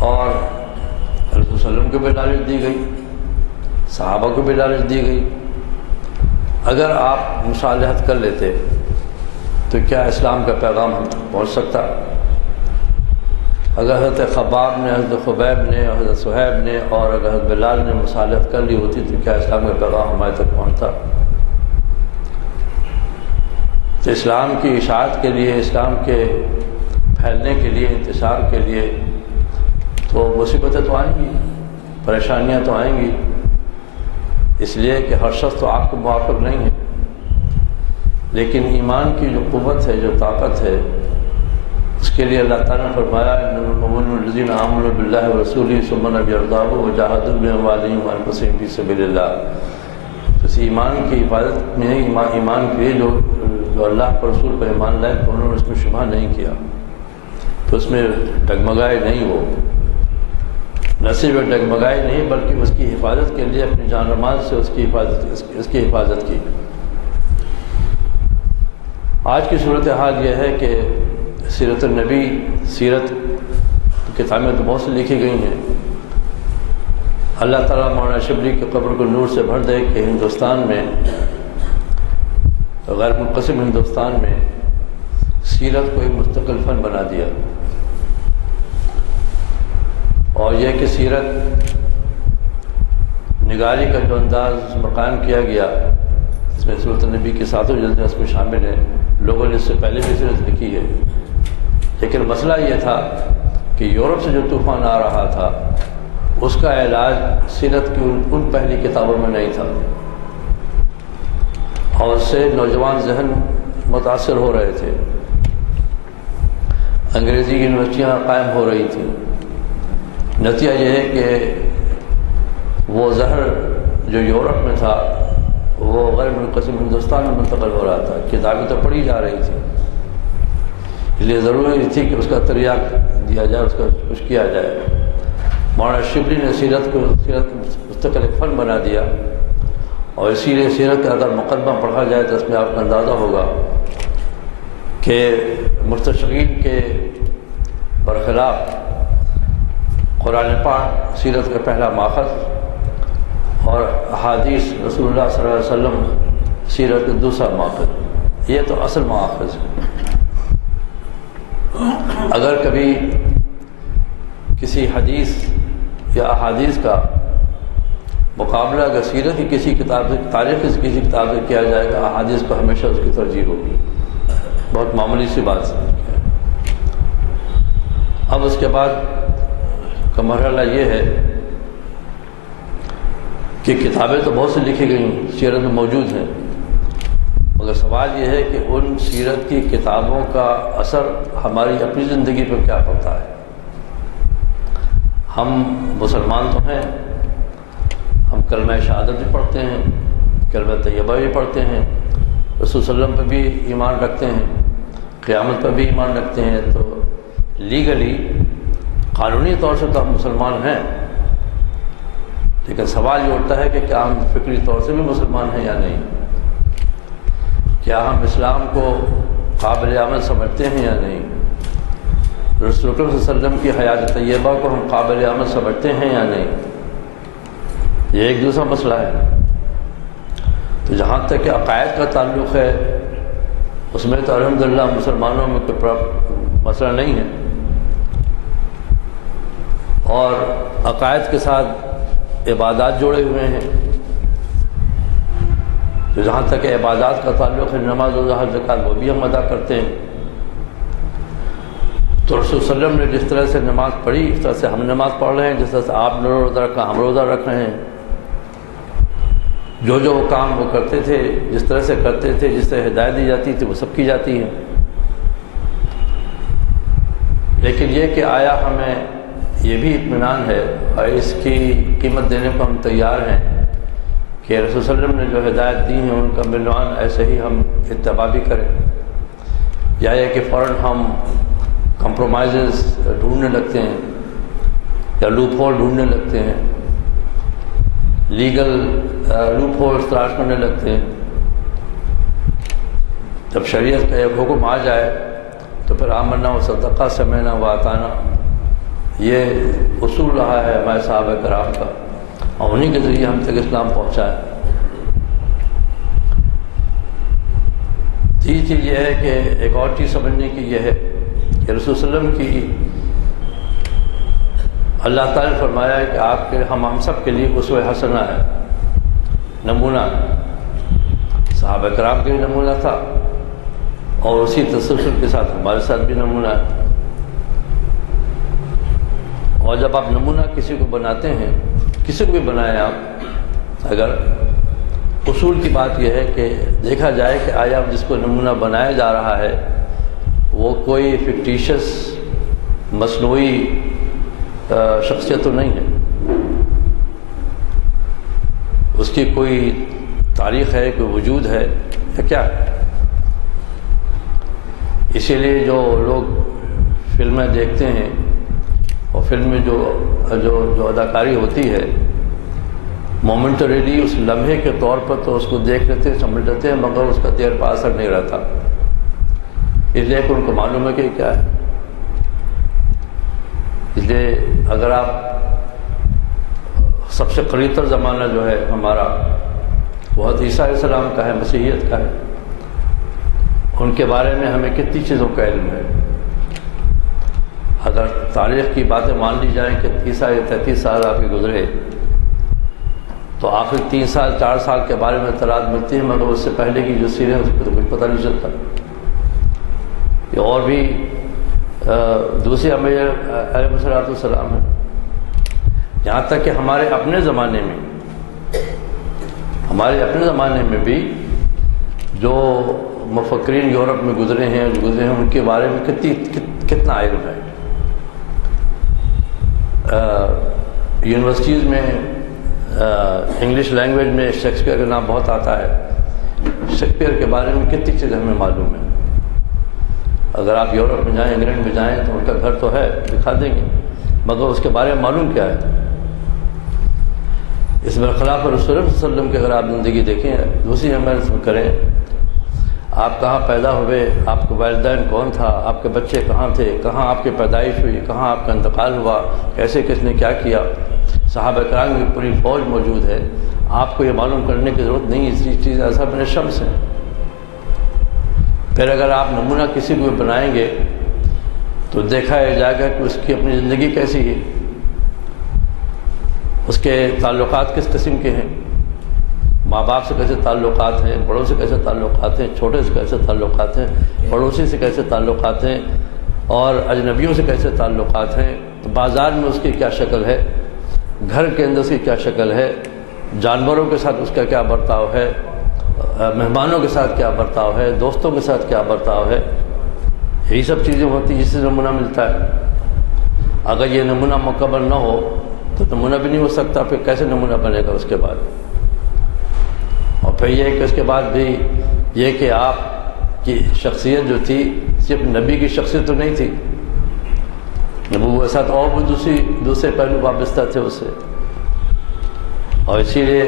اور رسول صلی اللہ علیہ وسلم کو بھی لالچ دی گئی، صحابہ کو بھی لالچ دی گئی۔ اگر آپ مصالحت کر لیتے تو کیا اسلام کا پیغام ہم تک پہنچ سکتا؟ اگر حضرت خباب نے، حضرت خبیب نے، حضرت صہیب نے اور اگر حضرت بلال نے مصالحت کر لی ہوتی تو کیا اسلام کا پیغام ہمارے تک پہنچتا؟ تو اسلام کی اشاعت کے لیے، اسلام کے پھیلنے کے لیے، انتشار کے لیے تو مصیبتیں تو آئیں گی، پریشانیاں تو آئیں گی، اس لیے کہ ہر شخص تو آپ کو موافق نہیں ہے، لیکن ایمان کی جو قوت ہے، جو طاقت ہے، اس کے لیے اللہ تعالیٰ نے فرمایا انما الذین آمنوا باللہ ورسولہ ثم لم یرتابوا وجاہدوا باموالہم وانفسہم فی سبیل اللہ۔ اس ایمان کی حفاظت میں ایمان کے لیے جو اللہ پر رسول پر ایمان لائے تو انہوں نے اس میں شبہ نہیں کیا، تو اس میں ڈگمگائے نہیں، وہ نہ صرف ڈگمگائے نہیں بلکہ اس کی حفاظت کے لیے اپنی جان و مال سے اس کی حفاظت کی۔ آج کی صورتحال یہ ہے کہ سیرت النبی، سیرت کتابیں تو بہت سی لکھی گئی ہیں، اللہ تعالیٰ مولانا شبلی کی قبر کو نور سے بھر دے کہ ہندوستان میں، غیر منقسم ہندوستان میں سیرت کو ایک مستقل فن بنا دیا، اور یہ کہ سیرت نگاری کا جو انداز مقام کیا گیا، اس میں سیرت النبی کی ساتوں جلدیں اس میں شامل ہیں، لوگوں نے اس سے پہلے بھی سیرت لکھی ہے، لیکن مسئلہ یہ تھا کہ یورپ سے جو طوفان آ رہا تھا اس کا علاج سیرت کی ان پہلی کتابوں میں نہیں تھا، اور اس سے نوجوان ذہن متاثر ہو رہے تھے، انگریزی یونیورسٹیاں قائم ہو رہی تھیں، نتیجہ یہ ہے کہ وہ زہر جو یورپ میں تھا وہ غیر منقسم ہندوستان میں منتقل ہو رہا تھا، کتابیں تو پڑھی جا رہی تھیں، اس لیے ضروری تھی کہ اس کا تریاق دیا جائے، اس کا کچھ کیا جائے۔ مولانا شبلی نے سیرت کو مستقل ایک فن بنا دیا، اور اسی لیے سیرت کا اگر مقدمہ پڑھا جائے تو اس میں آپ کو اندازہ ہوگا کہ مستشرقین کے برخلاف قرآن پاک سیرت کا پہلا ماخذ، اور احادیث رسول اللہ صلی اللہ علیہ وسلم سیرت کا دوسرا ماخذ، یہ تو اصل ماخذ ہے۔ اگر کبھی کسی حدیث یا احادیث کا مقابلہ اگر سیرت کی کسی کتاب سے، تاریخ کی کسی کتاب سے کیا جائے گا، احادیث کو ہمیشہ اس کی ترجیح ہوگی، بہت معمولی سی بات ہے۔ اب اس کے بعد کا مرحلہ یہ ہے کہ کتابیں تو بہت سی لکھی گئی ہیں، سیرت میں موجود ہیں، مگر سوال یہ ہے کہ ان سیرت کی کتابوں کا اثر ہماری اپنی زندگی پر کیا پڑتا ہے۔ ہم مسلمان تو ہیں، ہم کلمہ شہادت بھی پڑھتے ہیں، کلمہ طیبہ بھی پڑھتے ہیں، رسول صلی اللہ علیہ وسلم پہ بھی ایمان رکھتے ہیں، قیامت پر بھی ایمان رکھتے ہیں، تو لیگلی قانونی طور سے تو ہم مسلمان ہیں، لیکن سوال یہ اٹھتا ہے کہ کیا ہم فکری طور سے بھی مسلمان ہیں یا نہیں، کیا ہم اسلام کو قابل عمل سمجھتے ہیں یا نہیں، رسول اللہ صلی اللہ علیہ وسلم کی حیات طیبہ کو ہم قابل عمل سمجھتے ہیں یا نہیں، یہ ایک دوسرا مسئلہ ہے۔ تو جہاں تک کہ عقائد کا تعلق ہے اس میں تو الحمدللہ مسلمانوں میں کوئی مسئلہ نہیں ہے، اور عقائد کے ساتھ عبادات جوڑے ہوئے ہیں، تو جہاں تک کہ عبادات کا تعلق ہے، نماز روزہ حج زکوٰۃ وہ بھی ہم ادا کرتے ہیں، تو رسول صلی اللہ علیہ وسلم نے جس طرح سے نماز پڑھی اس طرح سے ہم نماز پڑھ رہے ہیں، جس طرح سے آپ نے روزہ رکھا ہم روزہ رکھ رہے ہیں، جو جو کام وہ کرتے تھے، جس طرح سے کرتے تھے، جس طرح ہدایت دی جاتی تھی وہ سب کی جاتی ہے۔ لیکن یہ کہ آیا ہمیں یہ بھی اطمینان ہے اور اس کی قیمت دینے کو ہم تیار ہیں کہ رسول صلی اللہ علیہ وسلم نے جو ہدایت دی ہیں ان کا بالعنوان ایسے ہی ہم اتباع بھی کریں، یا یہ کہ فوراً ہم کمپرومائزز ڈھونڈنے لگتے ہیں یا لوپ ہول ڈھونڈنے لگتے ہیں، لیگل لوپ ہولز تلاش کرنے لگتے ہیں۔ جب شریعت کا ایک حکم آ جائے تو پھر آمنا و صدقہ سمعنا و اطعنا، یہ اصول رہا ہے ہمارے صحابہ کرام کا، اور انہیں کے ذریعے ہم تک اسلام پہنچا ہے۔ تیسری چیز یہ ہے کہ ایک اور چیز سمجھنے کی یہ ہے کہ رسول صلی اللہ علیہ وسلم کی اللہ تعالیٰ نے فرمایا ہے کہ آپ کے ہم سب کے لیے اسوہ حسنہ ہے، نمونہ ہے، صحابہ کرام کے بھی نمونہ تھا، اور اسی تسلسل کے ساتھ ہمارے ساتھ بھی نمونہ ہے. اور جب آپ نمونہ کسی کو بناتے ہیں، کسی کو بھی بنائیں آپ، اگر اصول کی بات یہ ہے کہ دیکھا جائے کہ آیا جس کو نمونہ بنایا جا رہا ہے وہ کوئی فکٹیشس مصنوعی شخصیت تو نہیں ہے، اس کی کوئی تاریخ ہے، کوئی وجود ہے یا کیا ہے. اسی لیے جو لوگ فلمیں دیکھتے ہیں اور فلم میں جو اداکاری ہوتی ہے مومنٹریلی اس لمحے کے طور پر تو اس کو دیکھ لیتے سمجھ لیتے ہیں، مگر اس کا دیر پا اثر نہیں رہتا، اس لیے کہ ان کو معلوم ہے کہ کیا ہے. اس لیے اگر آپ سب سے قریب تر زمانہ جو ہے ہمارا وہ حضرت عیسیٰ علیہ السلام کا ہے، مسیحیت کا ہے، ان کے بارے میں ہمیں کتنی چیزوں کا علم ہے. اگر تاریخ کی باتیں مان لی جائیں کہ 33 سال آپ کے گزرے تو آخر 3 سال 4 سال کے بارے میں اطلاعات ملتی ہیں، مگر اس سے پہلے کی جو سیریں اس پہ تو کچھ پتہ نہیں چلتا. یہ اور بھی دوسرے انبیاء علیہ السلام ہیں، یہاں تک کہ ہمارے اپنے زمانے میں بھی جو مفکرین یورپ میں گزرے ہیں ان کے بارے میں کتنا علم ہے. یونیورسٹیز میں انگلش لینگویج میں شیکسپیئر کا نام بہت آتا ہے، شیکسپیئر کے بارے میں کتنی چیزیں ہمیں معلوم ہیں. اگر آپ یورپ میں جائیں، انگلینڈ میں جائیں تو ان کا گھر تو ہے، دکھا دیں گے، مگر اس کے بارے میں معلوم کیا ہے. اس میں خلاف رسول اللہ صلی اللہ علیہ وسلم کی اگر آپ زندگی دیکھیں، دوسری عمل کریں، آپ کہاں پیدا ہوئے، آپ کے والدین کون تھا، آپ کے بچے کہاں تھے، کہاں آپ کی پیدائش ہوئی، کہاں آپ کا انتقال ہوا، کیسے کس نے کیا کیا. صحابہ کرام کی پوری فوج موجود ہے، آپ کو یہ معلوم کرنے کی ضرورت نہیں. اسی چیز اصحاب الشمس ہے. پھر اگر آپ نمونہ کسی کو بنائیں گے تو دیکھا جائے گا کہ اس کی اپنی زندگی کیسی ہے، اس کے تعلقات کس قسم کے ہیں، ماں باپ سے کیسے تعلقات ہیں، بڑوں سے کیسے تعلقات ہیں، چھوٹے سے کیسے تعلقات ہیں، پڑوسی سے کیسے تعلقات ہیں، اور اجنبیوں سے کیسے تعلقات ہیں. تو بازار میں اس کی کیا شکل ہے، گھر کے اندر اس کی کیا شکل ہے، جانوروں کے ساتھ اس کا کیا برتاؤ ہے، مہمانوں کے ساتھ کیا برتاؤ ہے، دوستوں کے ساتھ کیا برتاؤ ہے. یہی سب چیزیں ہوتی ہیں جس سے نمونہ ملتا ہے. اگر یہ نمونہ مکمل نہ ہو تو نمونہ بھی نہیں ہو سکتا. پھر کیسے نمونہ بنے گا اس کے بعد؟ اور پھر یہ کہ اس کے بعد بھی یہ کہ آپ کی شخصیت جو تھی صرف نبی کی شخصیت تو نہیں تھی، نبوت کے ساتھ اور بھی دوسرے پہلو وابستہ تھے اس سے. اور اسی لیے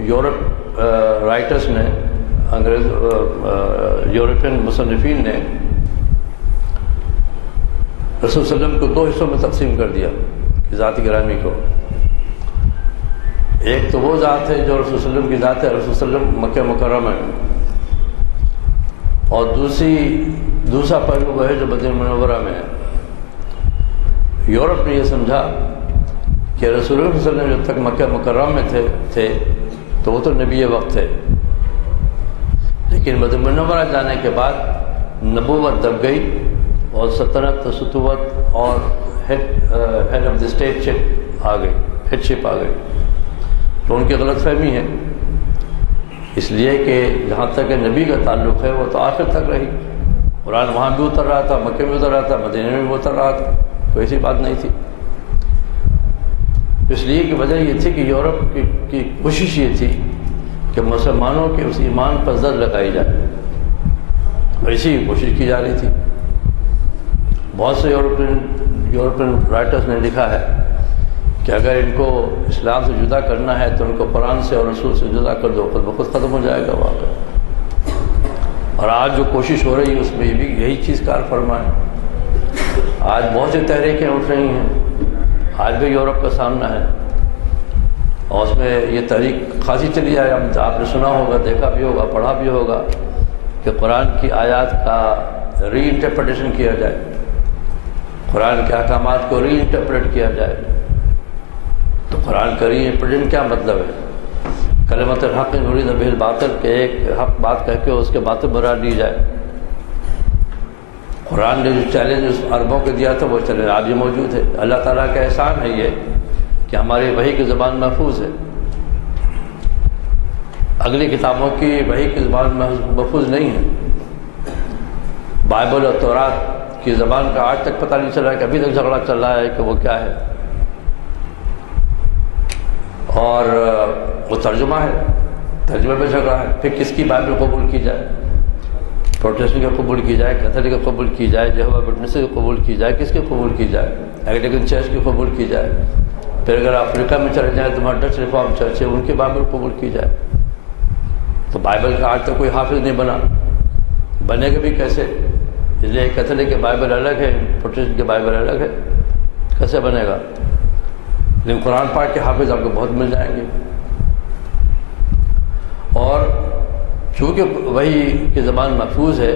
یورپ رائٹرز نے، یورپین مصنفین نے رسول صلی اللہ علیہ وسلم کو 2 حصوں میں تقسیم کر دیا کہ ذات گرامی کو. ایک تو وہ ذات ہے جو رسول صلی اللہ علیہ وسلم کی ذات ہے، رسول صلی اللہ علیہ وسلم مکہ مکرمہ میں، اور دوسرا پہلو وہ ہے جو مدینہ منورہ میں ہے. یورپ نے یہ سمجھا کہ رسول اللہ صلی اللہ علیہ وسلم جب تک مکہ مکرمہ میں تھے تو وہ تو نبی وقت تھے، لیکن مدینہ منورہ جانے کے بعد نبوت دب گئی اور سلطنت، ستوت اور ہیڈ آف دی اسٹیٹ شپ آ گئی، ہیڈ شپ آ گئی. تو ان کی غلط فہمی ہے، اس لیے کہ جہاں تک نبی کا تعلق ہے وہ تو آخر تک رہی. قرآن وہاں بھی اتر رہا تھا، مکہ میں اتر رہا تھا، مدینہ میں بھی اتر رہا تھا، کوئی ایسی بات نہیں تھی. اس لیے کہ وجہ یہ تھی کہ یورپ کی کوشش یہ تھی کہ مسلمانوں کے اس ایمان پر زد لگائی جائے، اور اسی کی کوشش کی جا رہی تھی. بہت سے یورپین رائٹرز نے لکھا ہے کہ اگر ان کو اسلام سے جدا کرنا ہے تو ان کو قرآن سے اور رسول سے جدا کر دو، خود بخود ختم ہو جائے گا واقعہ. اور آج جو کوشش ہو رہی ہے اس میں یہ بھی یہی چیز کار فرما ہے. آج بہت سی تحریکیں اٹھ رہی ہیں، آج بھی یورپ کا سامنا ہے، اور اس میں یہ تحریک خاصی چلی ہے. آپ نے سنا ہوگا، دیکھا بھی ہوگا، پڑھا بھی ہوگا کہ قرآن کی آیات کا ری انٹرپریٹیشن کیا جائے، قرآن کے احکامات کو ری انٹرپریٹ کیا جائے. تو قرآن کا ری انٹرپریٹیشن کیا مطلب ہے؟ کلمۃ الحق نرید بہ الباطل، کہ ایک حق بات کہہ کے اس کے باطل مراد لی جائے. قرآن نے جو چیلنج اس عربوں کو دیا تھا وہ چیلنج آج بھی موجود ہے۔ اللہ تعالیٰ کا احسان ہے یہ کہ ہماری وحی کی زبان محفوظ ہے، اگلی کتابوں کی وحی کی زبان محفوظ نہیں ہے۔ بائبل اور تورات کی زبان کا آج تک پتہ نہیں چل رہا ہے کہ ابھی تک جھگڑا چل رہا ہے کہ وہ کیا ہے، اور وہ ترجمہ ہے، ترجمے پہ جھگڑا ہے۔ پھر کس کی بائبل قبول کی جائے؟ پروٹسٹنٹ کو قبول کی جائے، کیتھولک کو قبول کی جائے، یہوہ وٹنس کو قبول کی جائے، کس کی قبول کی جائے؟ اینگلیکن چرچ کی قبول کی جائے۔ پھر اگر افریقہ میں چلے جائیں تو وہاں ڈچ ریفارم چرچ ہے، ان کی بائبل قبول کی جائے۔ تو بائبل کا آج تک کوئی حافظ نہیں بنا، بنے گا بھی کیسے؟ اس لیے کیتھولک کی بائبل الگ ہے، پروٹسٹنٹ کی بائبل الگ ہے، کیسے بنے گا؟ لیکن قرآن پاک کے حافظ آپ کو بہت مل جائیں گے۔ اور چونکہ وہی کی زبان محفوظ ہے،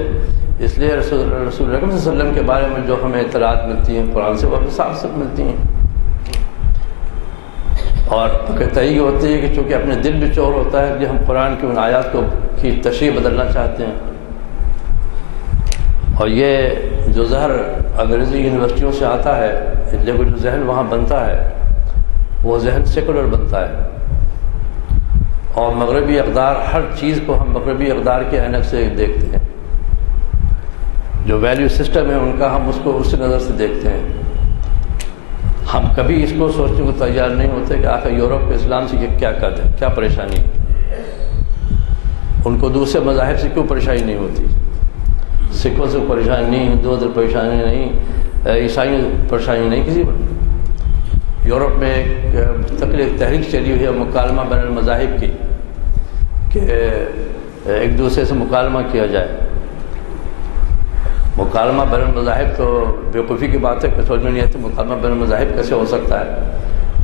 اس لیے رسول اکرم صلی اللہ علیہ وسلم کے بارے میں جو ہمیں اطلاعات ملتی ہیں قرآن سے، وہ ہمیں صاف صاف ملتی ہیں۔ اور تحقیق ہوتی ہے کہ چونکہ اپنے دل بھی چور ہوتا ہے کہ ہم قرآن کی ان آیات کی تشریح بدلنا چاہتے ہیں، اور یہ جو زہر انگریزی یونیورسٹیوں سے آتا ہے، اس لیے جو ذہن وہاں بنتا ہے وہ ذہن سیکولر بنتا ہے، اور مغربی اقدار ہر چیز کو ہم مغربی اقدار کے عینک سے دیکھتے ہیں، جو ویلیو سسٹم ہے ان کا ہم اس کو اس نظر سے دیکھتے ہیں۔ ہم کبھی اس کو سوچنے کو تیار نہیں ہوتے کہ آخر یورپ کے اسلام سے کیا قد ہے، کیا پریشانی ہے، ان کو دوسرے مذاہب سے کیوں پریشانی نہیں ہوتی؟ سکھوں سے پریشانی نہیں، ہندوؤں سے پریشانی نہیں، عیسائیوں سے پریشانی نہیں کسی پر۔ یورپ میں ایک مستقل تحریک چلی ہوئی ہے مکالمہ بین المذاہب کی، کہ ایک دوسرے سے مکالمہ کیا جائے۔ مکالمہ بین المذاہب تو بیوقوفی کی بات ہے کہ سمجھ میں نہیں آتی مکالمہ بین المذاہب کیسے ہو سکتا ہے۔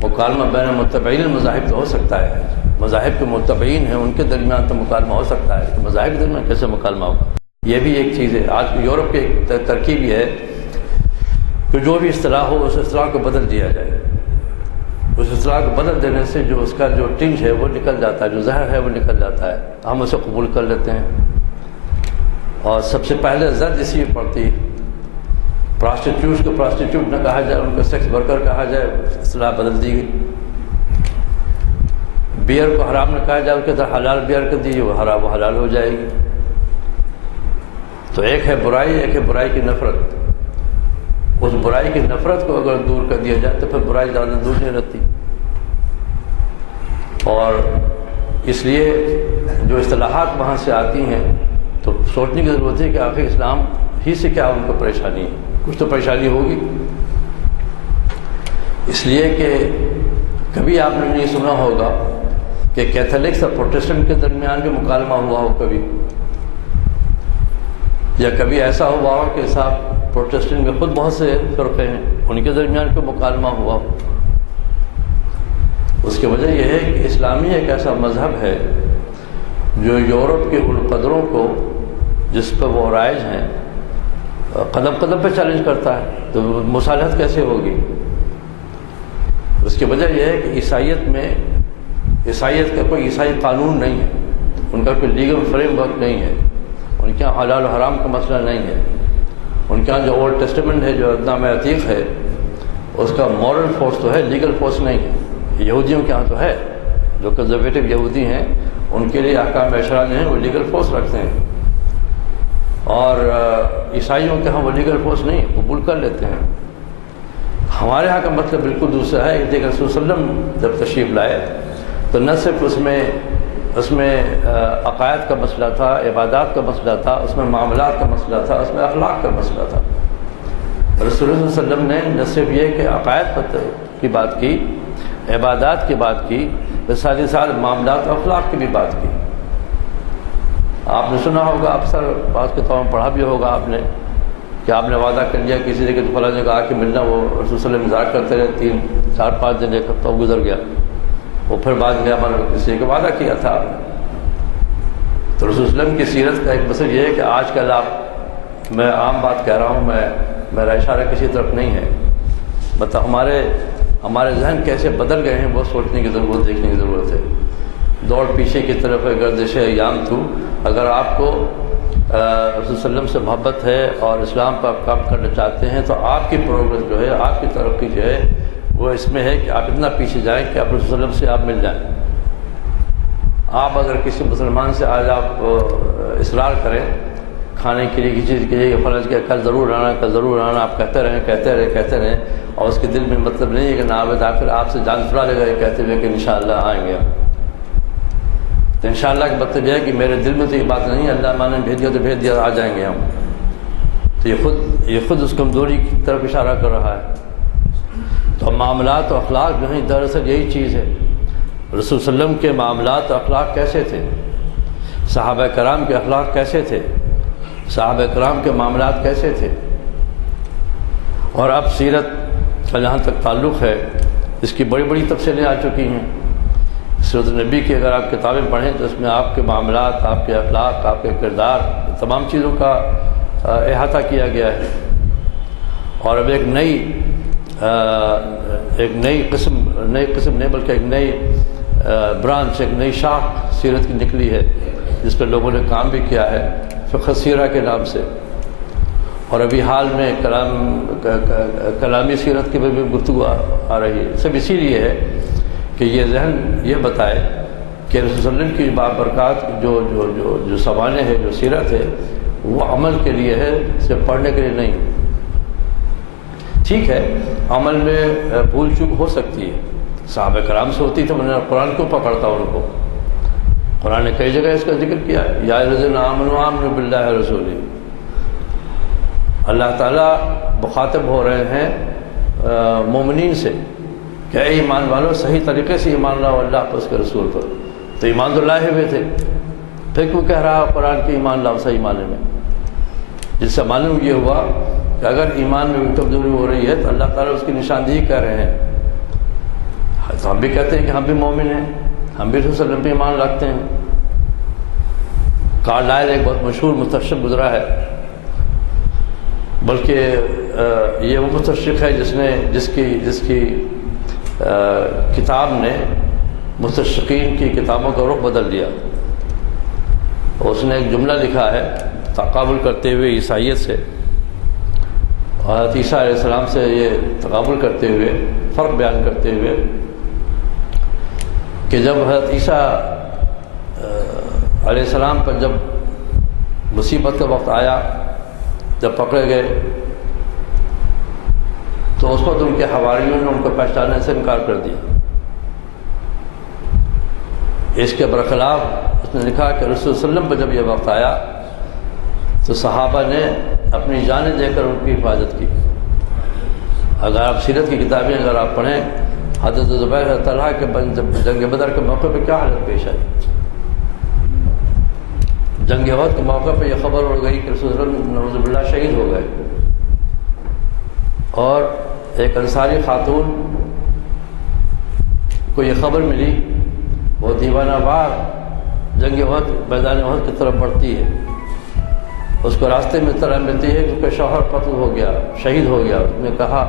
مکالمہ بین متبعین المذاہب تو ہو سکتا ہے، مذاہب کے متبعین ہیں ان کے درمیان تو مکالمہ ہو سکتا ہے، تو مذاہب کے درمیان کیسے مکالمہ ہوگا؟ یہ بھی ایک چیز ہے۔ آج یورپ کی ایک ترکیب یہ ہے کہ جو بھی اصطلاح ہو اس اصطلاح کو بدل دیا جائے، اس اصطلاح کو بدل دینے سے جو اس کا جو ٹنج ہے وہ نکل جاتا ہے، جو زہر ہے وہ نکل جاتا ہے، ہم اسے قبول کر لیتے ہیں۔ اور سب سے پہلے زد اسی میں پڑتی، پراسٹیٹیوٹ کو پراسٹیٹیوٹ نہ کہا جائے، ان کو سیکس ورکر کہا جائے، اصطلاح بدل دی گئی۔ بیئر کو حرام نہ کہا جائے، اس کے طرح حلال بیئر کر دیجیے، وہ حلال ہو جائے گی۔ تو ایک ہے برائی، ایک ہے برائی کی نفرت۔ اس برائی کی نفرت کو اگر دور کر دیا جائے تو پھر برائی زیادہ دور نہیں رہتی۔ اور اس لیے جو اصطلاحات وہاں سے آتی ہیں تو سوچنے کی ضرورت ہے کہ آخر اسلام ہی سے کیا ان کو پریشانی ہے، کچھ تو پریشانی ہوگی۔ اس لیے کہ کبھی آپ نے نہیں سنا ہوگا کہ کیتھولکس اور پروٹسٹنٹ کے درمیان بھی مکالمہ ہوا ہو کبھی، یا کبھی ایسا ہوا ہو کہ صاحب پروٹسٹنٹ میں خود بہت سے فرقے ہیں، ان کے درمیان کوئی مکالمہ ہوا ہو۔ اس کی وجہ یہ ہے کہ اسلامی ایک ایسا مذہب ہے جو یورپ کے ان قدروں کو جس پہ وہ رائج ہیں قدم قدم پہ چیلنج کرتا ہے، تو مصالحت کیسے ہوگی؟ اس کی وجہ یہ ہے کہ عیسائیت کا کوئی عیسائی قانون نہیں ہے، ان کا کوئی لیگل فریم ورک نہیں ہے، ان کے یہاں حلال و حرام کا مسئلہ نہیں ہے، ان کے یہاں جو اولڈ ٹیسٹمنٹ ہے، جو نامہ عتیق ہے، اس کا مورل فورس تو ہے، لیگل فورس نہیں ہے۔ یہودیوں کے ہاں تو ہے، جو کنزرویٹو یہودی ہیں ان کے لیے احکام عشرہ جو ہیں وہ لیگل فورس رکھتے ہیں، اور عیسائیوں کے ہاں وہ لیگل فورس نہیں، قبول کر لیتے ہیں۔ ہمارے ہاں کا مطلب بالکل دوسرا ہے۔ دیکھ رسول صلی اللہ علیہ وسلم جب تشریف لائے تو نہ صرف اس میں عقائد کا مسئلہ تھا، عبادات کا مسئلہ تھا، اس میں معاملات کا مسئلہ تھا، اس میں اخلاق کا مسئلہ تھا۔ رسول اللہ صلی اللہ علیہ وسلم نے نہ صرف یہ کہ عقائد کی بات کی، عبادات کی بات کی، ساتھ ہی ساتھ معاملات اور اخلاق کی بھی بات کی۔ آپ نے سنا ہوگا، اکثر بعض کتابوں میں پڑھا بھی ہوگا آپ نے، کہ آپ نے وعدہ کر لیا کسی نے کہ فلاں جگہ آ کے ملنا، وہ رسول صلی اللہ علیہ وسلم انتظار کرتے رہے، 3 4 5 دن، ایک ہفتہ گزر گیا، وہ پھر بعد میں ہمارے کسی کا وعدہ کیا تھا آپ نے۔ تو رسول صلی اللہ علیہ وسلم کی سیرت کا ایک مسئلہ یہ ہے کہ آج کل میں عام بات کہہ رہا ہوں، میرا اشارہ کسی طرف نہیں ہے، مطلب ہمارے ذہن کیسے بدل گئے ہیں وہ سوچنے کی ضرورت، دیکھنے کی ضرورت ہے۔ دوڑ پیچھے کی طرف ہے، گردش ایام تو، اگر آپ کو رسول صلی اللہ علیہ وسلم سے محبت ہے اور اسلام پر کام کرنا چاہتے ہیں تو آپ کی پروگرس جو ہے، آپ کی ترقی جو ہے وہ اس میں ہے کہ آپ اتنا پیچھے جائیں کہ آپ رسول صلی اللہ علیہ وسلم سے آپ مل جائیں۔ آپ اگر کسی مسلمان سے آج آپ اصرار کریں کھانے کے لیے کسی چیز کے لیے، فلاں کہ کل ضرور آنا، کل ضرور آنا، آپ کہتے رہیں اور اس کے دل میں مطلب نہیں ہے کہ نہ آئے، آخر آپ سے جان چھڑا لے گا یہ کہتے ہوئے کہ انشاءاللہ آئیں گے۔ تو انشاءاللہ کا مطلب یہ ہے کہ میرے دل میں تو یہ بات نہیں ہے، اللہ مانے بھیج دیا تو بھیج دیا، آ جائیں گے ہم۔ تو یہ خود اس کمزوری کی طرف اشارہ کر رہا ہے۔ تو معاملات و اخلاق جو ہیں دراصل یہی چیز ہے۔ رسول صلی اللہ علیہ وسلم کے معاملات و اخلاق کیسے تھے، صحابہ کرام کے اخلاق کیسے تھے، صحابہ کرام کے معاملات کیسے تھے۔ اور اب سیرت کا جہاں تک تعلق ہے، اس کی بڑی بڑی تفصیلیں آ چکی ہیں۔ سیرت النبی کی اگر آپ کتابیں پڑھیں تو اس میں آپ کے معاملات، آپ کے اخلاق، آپ کے کردار، تمام چیزوں کا احاطہ کیا گیا ہے۔ اور اب ایک نئی قسم نہیں بلکہ ایک نئی برانچ، ایک نئی شاخ سیرت کی نکلی ہے جس پہ لوگوں نے کام بھی کیا ہے، فقہ سیرہ کے نام سے۔ اور ابھی حال میں کلامی سیرت کی بھی گفتگو آ رہی ہے۔ سب اسی لیے ہے کہ یہ ذہن یہ بتائے کہ رسول صلی اللہ علیہ وسلم کی بابرکات جو سوانح ہے، جو سیرت ہے، وہ عمل کے لیے ہے، صرف پڑھنے کے لیے نہیں۔ ٹھیک ہے، عمل میں بھول چوک ہو سکتی ہے، صحابہ کرام سے ہوتی تھی، میں نے قرآن کو پکڑتا ان کو۔ قرآن نے کئی جگہ اس کا ذکر کیا ہے، یا الذین آمنوا آمنوا باللہ ورسولہ۔ اللہ تعالیٰ مخاطب ہو رہے ہیں مومنین سے کہ اے ایمان والو، صحیح طریقے سے ایمان لاؤ اللہ پر، اس کے رسول پر۔ تو ایمان تو لائے ہوئے تھے، پھر کیوں کہہ رہا قرآن کے ایمان لاؤ صحیح معنی میں؟ جس سے معلوم یہ ہوا کہ اگر ایمان میں بھی کمزوری ہو رہی ہے تو اللہ تعالیٰ اس کی نشاندہی کر رہے ہیں۔ تو ہم بھی کہتے ہیں کہ ہم بھی مومن ہیں، ہم بھی رسول صلی اللہ علیہ وسلم پہ ایمان رکھتے ہیں۔ کارلائل ایک بہت مشہور مستشرق گزرا ہے، بلکہ یہ وہ مستشرق ہے جس کی کتاب نے مستشرقین کی کتابوں کا رخ بدل دیا۔ اس نے ایک جملہ لکھا ہے تقابل کرتے ہوئے عیسائیت سے، اور حضرت عیسیٰ علیہ السلام سے یہ تقابل کرتے ہوئے، فرق بیان کرتے ہوئے کہ جب حضرت عیسیٰ علیہ السلام پر جب مصیبت کا وقت آیا، جب پکڑے گئے، تو اس وقت ان کے حواریوں نے ان کو پہچاننے سے انکار کر دیا۔ اس کے برخلاف اس نے لکھا کہ رسول صلی اللہ علیہ وسلم پر جب یہ وقت آیا تو صحابہ نے اپنی جانیں دے کر ان کی حفاظت کی۔ اگر آپ سیرت کی کتابیں اگر آپ پڑھیں، حضرت زبیر رضی اللہ عنہ کے جنگ بدر کے موقع پہ کیا حالت پیش آئی، جنگ احد کے موقع پہ یہ خبر اڑ گئی کہ رسول صلی اللہ علیہ وسلم نعوذ باللہ شہید ہو گئے، اور ایک انصاری خاتون کو یہ خبر ملی، وہ دیوانہ وار جنگ احد میدان احد کی طرف بڑھتی ہے، اس کو راستے میں طرح ملتی ہے کہ اس کا شوہر قتل ہو گیا، شہید ہو گیا۔ اس نے کہا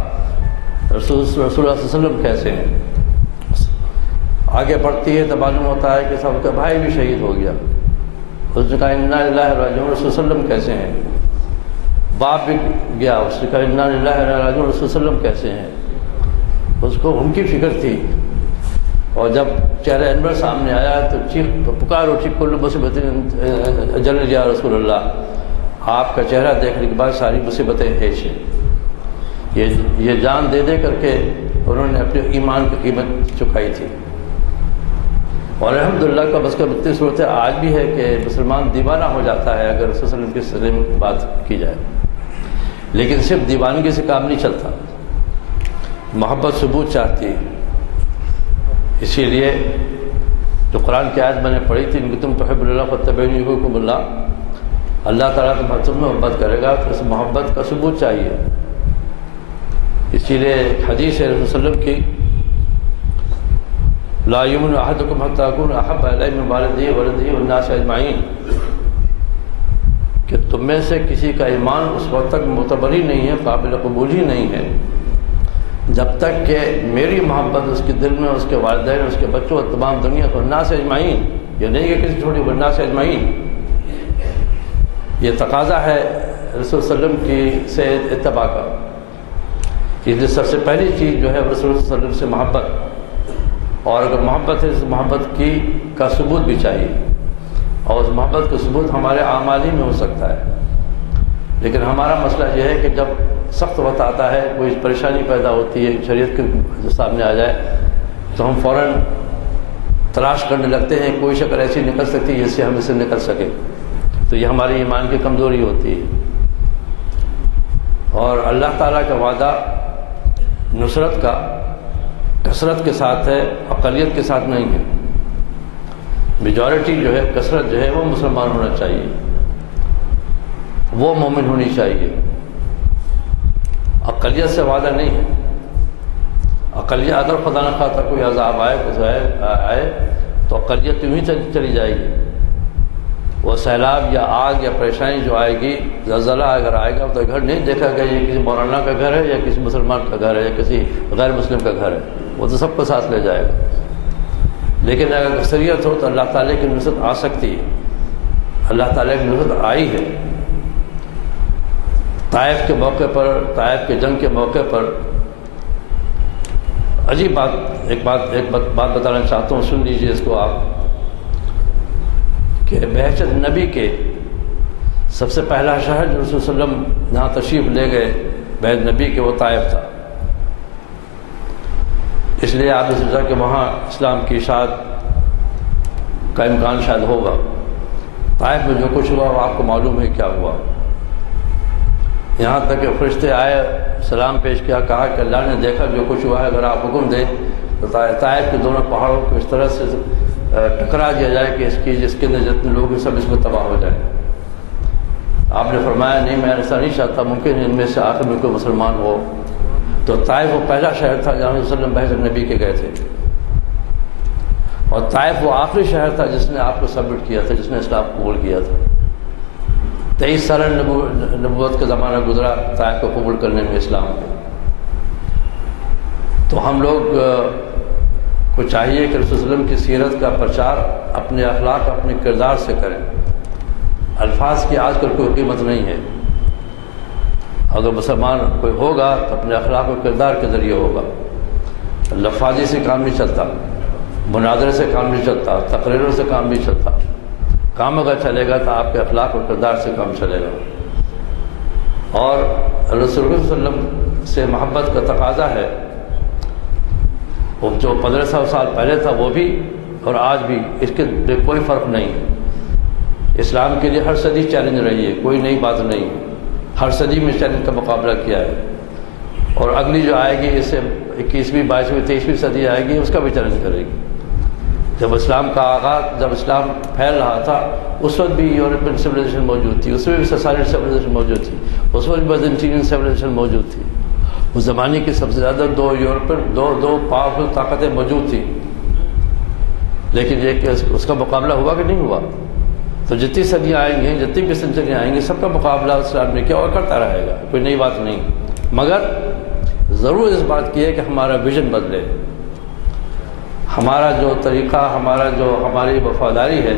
رسول اللہ صلی اللہ علیہ وسلم کیسے ہیں؟ آگے بڑھتی ہے تو معلوم ہوتا ہے کہ سب کا بھائی بھی شہید ہو گیا۔ اس نے کہا انا للہ و راجعون، رسول صلی اللہ علیہ وسلم کیسے ہیں؟ باپ بھی گیا، اس نے کہا انا للہ و راجعون، رسول صلی اللہ علیہ وسلم کیسے ہیں؟ اس کو ان کی فکر تھی، اور جب چہرہ انور سامنے آیا تو چیخ پکار اٹھی، کل مصیبت جل یا رسول اللہ، آپ کا چہرہ دیکھنے کے بعد ساری مصیبتیں ہیش ہیں۔ یہ جان دے دے کر کے انہوں نے اپنے ایمان کی قیمت چکائی تھی۔ اور الحمدللہ کا بس کا اتنی صورت آج بھی ہے کہ مسلمان دیوانہ ہو جاتا ہے اگر رسول صلی اللہ علیہ وسلم کی سلیم بات کی جائے، لیکن صرف دیوانگی سے کام نہیں چلتا، محبت ثبوت چاہتی ہے۔ اسی لیے جو قرآن کی آیت میں نے پڑھی تھی کہ تم تحبون اللہ فاتبعونی یحببکم اللہ، اللہ تعالیٰ تم سے محبت کرے گا تو اس محبت کا ثبوت چاہیے۔ اسی لیے ایک حدیث ہے رسول صلی اللہ علیہ وسلم کی، لا یؤمن احدکم حتی اکون احب الیہ من والدہ وولدہ والناس اجمعین، کہ تم میں سے کسی کا ایمان اس وقت تک معتبر ہی نہیں ہے، قابل قبول ہی نہیں ہے، جب تک کہ میری محبت اس کے دل میں، اس کے والدین، اس کے بچوں اور تمام دنیا کو، والناس اجمعین، یہ نہیں کہ کسی چھوٹی والناس اجمعین، یہ تقاضا ہے رسول صلی اللہ علیہ وسلم کی سے اتباع کا. یہ سب سے پہلی چیز جو ہے رسول صلی اللہ علیہ وسلم سے محبت، اور اگر محبت ہے اس محبت کا ثبوت بھی چاہیے، اور اس محبت کا ثبوت ہمارے اعمال ہی میں ہو سکتا ہے. لیکن ہمارا مسئلہ یہ ہے کہ جب سخت وقت آتا ہے، کوئی پریشانی پیدا ہوتی ہے، شریعت کے سامنے آ جائے تو ہم فوراً تلاش کرنے لگتے ہیں کوئی شکل ایسی نکل سکتی ہے جس سے ہم اسے نکل سکیں. تو یہ ہماری ایمان کی کمزوری ہوتی ہے. اور اللہ تعالیٰ کا وعدہ نصرت کا کثرت کے ساتھ ہے، اقلیت کے ساتھ نہیں ہے. میجورٹی جو ہے، کثرت جو ہے وہ مسلمان ہونا چاہیے، وہ مومن ہونی چاہیے. اقلیت سے وعدہ نہیں ہے. اقلیت اگر خدا نہ خواستہ کوئی عذاب آئے تو اقلیت یوں ہی چلی جائے گی. وہ سیلاب یا آگ یا پریشانی جو آئے گی، زلزلہ اگر آئے گا تو گھر نہیں دیکھا گیا یہ کسی مولانا کا گھر ہے یا کسی مسلمان کا گھر ہے یا کسی غیر مسلم کا گھر ہے، وہ تو سب کو ساتھ لے جائے گا. لیکن اگر اکثریت ہو تو اللہ تعالیٰ کی نصرت آ سکتی ہے. اللہ تعالیٰ کی نصرت آئی ہے. طائف کے موقع پر، طائف کے جنگ کے موقع پر عجیب بات ایک بات بتانا چاہتا ہوں، سن لیجیے اس کو آپ، کہ بحیثیت نبی کے سب سے پہلا شہر جو رسول صلی اللہ علیہ وسلم جہاں تشریف لے گئے بحیثیت نبی کے، وہ طائف تھا. اس لیے آپ نے سوچا کہ وہاں اسلام کی اشاعت کا امکان شاید ہوگا. طائف میں جو کچھ ہوا وہ آپ کو معلوم ہے کیا ہوا. یہاں تک کہ فرشتے آئے، سلام پیش کیا، کہا کہ اللہ نے دیکھا جو کچھ ہوا ہے، اگر آپ حکم دیں تو طائف کے دونوں پہاڑوں کو اس طرح سے ٹکرا دیا جائے کہ جس کے اندر جتنے لوگ ہیں سب اس میں تباہ ہو جائیں. آپ نے فرمایا نہیں، میں ایسا نہیں چاہتا، ممکن ہے ان میں سے آخر میں کوئی مسلمان ہو. تو طائف وہ پہلا شہر تھا جہاں رسول اللہ بحیثیت نبی کے گئے تھے، اور طائف وہ آخری شہر تھا جس نے آپ کو سبمٹ کیا تھا، جس نے اسلام قبول کیا تھا. 23 سال نبوت کا زمانہ گزرا طائف کو قبول کرنے میں اسلام کو. تو ہم لوگ کو چاہیے کہ رسول صلی اللہ علیہ وسلم کی سیرت کا پرچار اپنے اخلاق، اپنے کردار سے کریں. الفاظ کی آج کل کوئی قیمت نہیں ہے. اگر مسلمان کوئی ہوگا تو اپنے اخلاق و کردار کے ذریعے ہوگا. لفاظی سے کام نہیں چلتا، مناظرے سے کام نہیں چلتا، تقریروں سے کام نہیں چلتا. کام اگر چلے گا تو آپ کے اخلاق و کردار سے کام چلے گا. اور رسول اللہ صلی اللہ علیہ وسلم سے محبت کا تقاضا ہے، وہ جو 1500 سال پہلے تھا وہ بھی اور آج بھی، اس کے کوئی فرق نہیں. اسلام کے لیے ہر صدی چیلنج رہی ہے، کوئی نئی بات نہیں. ہر صدی میں چیلنج کا مقابلہ کیا ہے، اور اگلی جو آئے گی، اس سے 21ویں 22ویں 23ویں صدی آئے گی، اس کا بھی چیلنج کرے گی. جب اسلام کا آغاز، جب اسلام پھیل رہا تھا، اس وقت بھی یورپین سویلائزیشن موجود تھی، اس میں بھی ساسانیڈ سویلائزیشن موجود تھی، اس وقت بھی بیزنٹین سویلائزیشن موجود تھی. اس زمانے کی سب سے زیادہ دو پاورفل طاقتیں موجود تھیں. لیکن یہ کہ اس کا مقابلہ ہوا کہ نہیں ہوا. تو جتنی صدیاں آئیں گی، جتنی بھی سنچریاں آئیں گی، سب کا مقابلہ اسلام نے کیا اور کرتا رہے گا. کوئی نئی بات نہیں. مگر ضرور اس بات کی ہے کہ ہمارا ویژن بدلے. ہمارا جو طریقہ، ہماری وفاداری ہے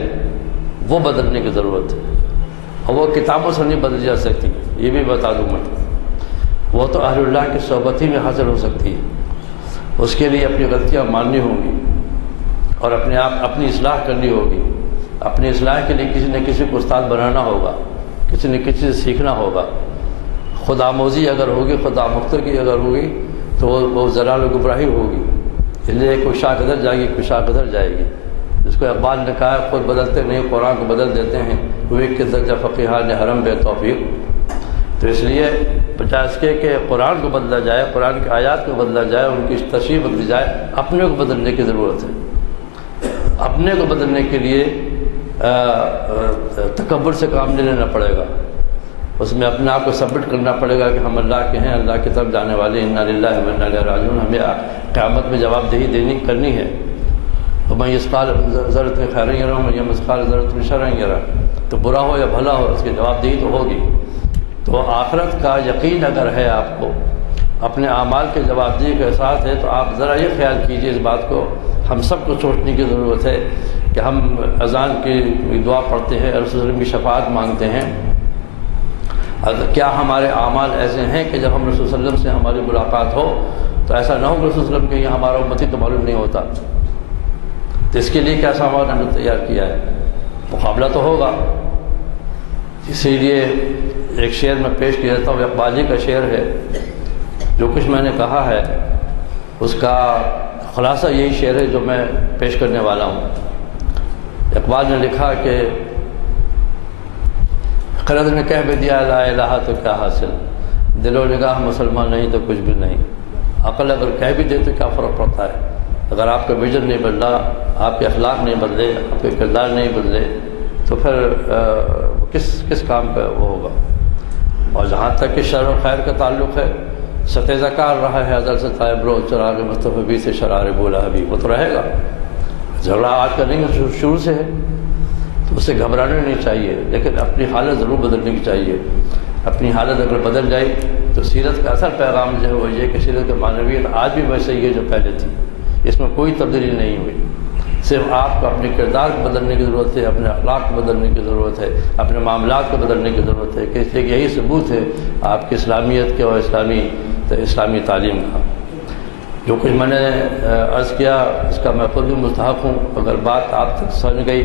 وہ بدلنے کی ضرورت ہے. اور وہ کتابوں سے نہیں بدل جا سکتی، یہ بھی بتا دوں میں. وہ تو اہل اللہ کی صحبت ہی میں حاصل ہو سکتی ہے. اس کے لیے اپنی غلطیاں ماننی ہوں گی اور اپنی اصلاح کرنی ہوگی. اپنی اصلاح کے لیے کسی نہ کسی کو استاد بنانا ہوگا، کسی نہ کسی سے سیکھنا ہوگا. خدا آموزی اگر ہوگی، خدا مختگی اگر ہوگی تو وہ ضلال و گمراہی ہوگی. اس لیے کوئی شاخ ادھر جائے گی، کوئی شاخ ادھر جائے گی. جس کو اقبال نے کہا خود بدلتے نہیں، قرآن کو بدل دیتے ہیں، ہوئے کہ درجہ فقیہان حرم بے توفیق. تو اس لیے بجائے اس کے کہ قرآن کو بدلا جائے، قرآن کی آیات کو بدلا جائے، ان کی تشریح بدلی جائے، اپنے کو بدلنے کی ضرورت ہے. اپنے کو بدلنے کے لیے تکبر سے کام نہیں لینا پڑے گا. اس میں اپنے آپ کو سبمٹ کرنا پڑے گا کہ ہم اللہ کے ہیں، اللہ کی طرف جانے والے، انا للہ و انا الیہ راجعون. ہمیں قیامت میں جواب دہی کرنی ہے. ومن مثقال ذرۃ خیرا یرہ ومن مثقال ذرۃ شرا یرہ. تو برا ہو یا بھلا ہو، اس کی جواب دہی تو ہوگی. تو آخرت کا یقین اگر ہے آپ کو، اپنے اعمال کے جواب دہی کا احساس ہے، تو آپ ذرا یہ خیال کیجئے اس بات کو. ہم سب کو سوچنے کی ضرورت ہے کہ ہم اذان کی دعا پڑھتے ہیں، رسول اللہ کی شفاعت مانگتے ہیں، کیا ہمارے اعمال ایسے ہیں کہ جب ہم رسول صلی اللہ علیہ وسلم سے ہماری ملاقات ہو تو ایسا نہ ہو کہ رسول صلی اللہ علیہ وسلم کہ یہ ہمارا امتی تو معلوم نہیں ہوتا؟ تو اس کے لیے کیا سامان ہم نے تیار کیا ہے؟ مقابلہ تو ہوگا. اسی لیے ایک شعر میں پیش کیا جاتا ہوں، اقبال کا شعر ہے. جو کچھ میں نے کہا ہے اس کا خلاصہ یہی شعر ہے جو میں پیش کرنے والا ہوں. اقبال نے لکھا کہ خرد نے کہہ بھی دیا لا الہ تو کیا حاصل، دل و نگاہ مسلمان نہیں تو کچھ بھی نہیں. عقل اگر کہہ بھی دے تو کیا فرق پڑتا ہے؟ اگر آپ کا ویژن نہیں بدلا، آپ کے اخلاق نہیں بدلے، آپ کے کردار نہیں بدلے تو پھر کس کام کا وہ ہوگا؟ اور جہاں تک کہ شر و خیر کا تعلق ہے، ستیزہ کار رہا ہے ازل سے طائب رو چراغ مصطفی سے شرار بولا حبیب، وہ تو رہے گا. جھگڑا آج کا نہیں ہے، شروع سے ہے، تو اسے گھبرانا نہیں چاہیے، لیکن اپنی حالت ضرور بدلنے کی چاہیے. اپنی حالت اگر بدل جائے تو سیرت کا اصل پیغام جو ہے وہ یہ کہ سیرت کی معنویت آج بھی ویسے ہی ہے جو پہلے تھی، اس میں کوئی تبدیلی نہیں ہوئی. صرف آپ کو اپنے کردار کو بدلنے کی ضرورت ہے، اپنے اخلاق کو بدلنے کی ضرورت ہے، اپنے معاملات کو بدلنے کی ضرورت ہے، کہ اس لیے یہی ثبوت ہے آپ کی اسلامیت کے اور اسلامی تعلیم کا. جو کچھ میں نے عرض کیا اس کا میں خود بھی مستحق ہوں. اگر بات آپ تک سمجھ گئی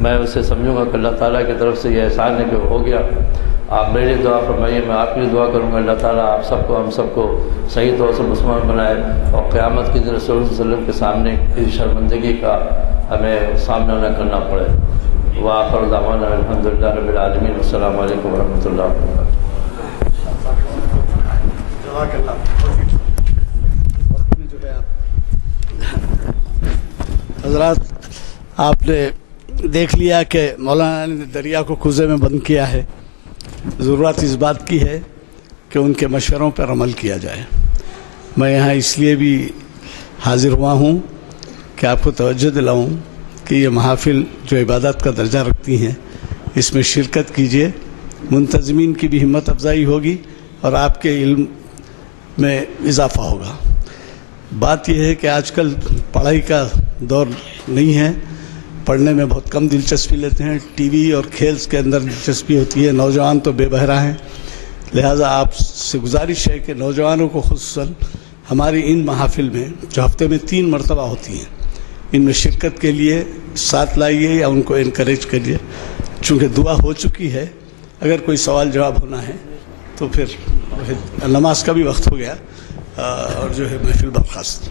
میں اسے سمجھوں گا کہ اللہ تعالیٰ کی طرف سے یہ احسان ہے کہ ہو گیا. آپ میرے لیے دعا فرمائیے، میں آپ کے لیے دعا کروں گا. اللہ تعالیٰ آپ سب کو، ہم سب کو صحیح طور سے مسلمان بنائے اور قیامت کے دن رسول صلی اللہ علیہ وسلم کے سامنے کسی شرمندگی کا ہمیں سامنا نہ کرنا پڑے. وآخر دعوانا الحمدللہ رب العالمین. السلام علیکم ورحمۃ اللہ وبرکاتہ. حضرات، آپ نے دیکھ لیا کہ مولانا نے دریا کو کوزے میں بند کیا ہے. ضرورت اس بات کی ہے کہ ان کے مشوروں پر عمل کیا جائے. میں یہاں اس لیے بھی حاضر ہوا ہوں کہ آپ کو توجہ دلاؤں کہ یہ محافل جو عبادت کا درجہ رکھتی ہیں اس میں شرکت کیجیے. منتظمین کی بھی ہمت افزائی ہوگی اور آپ کے علم میں اضافہ ہوگا. بات یہ ہے کہ آج کل پڑھائی کا دور نہیں ہے، پڑھنے میں بہت کم دلچسپی لیتے ہیں. ٹی وی اور کھیل کے اندر دلچسپی ہوتی ہے. نوجوان تو بے بہرا ہیں. لہٰذا آپ سے گزارش ہے کہ نوجوانوں کو خصوصاً ہماری ان محافل میں جو ہفتے میں 3 مرتبہ ہوتی ہیں ان میں شرکت کے لیے ساتھ لائیے یا ان کو انکریج کریے. چونکہ دعا ہو چکی ہے، اگر کوئی سوال جواب ہونا ہے تو پھر نماز کا بھی وقت ہو گیا اور جو ہے محفل برخاست.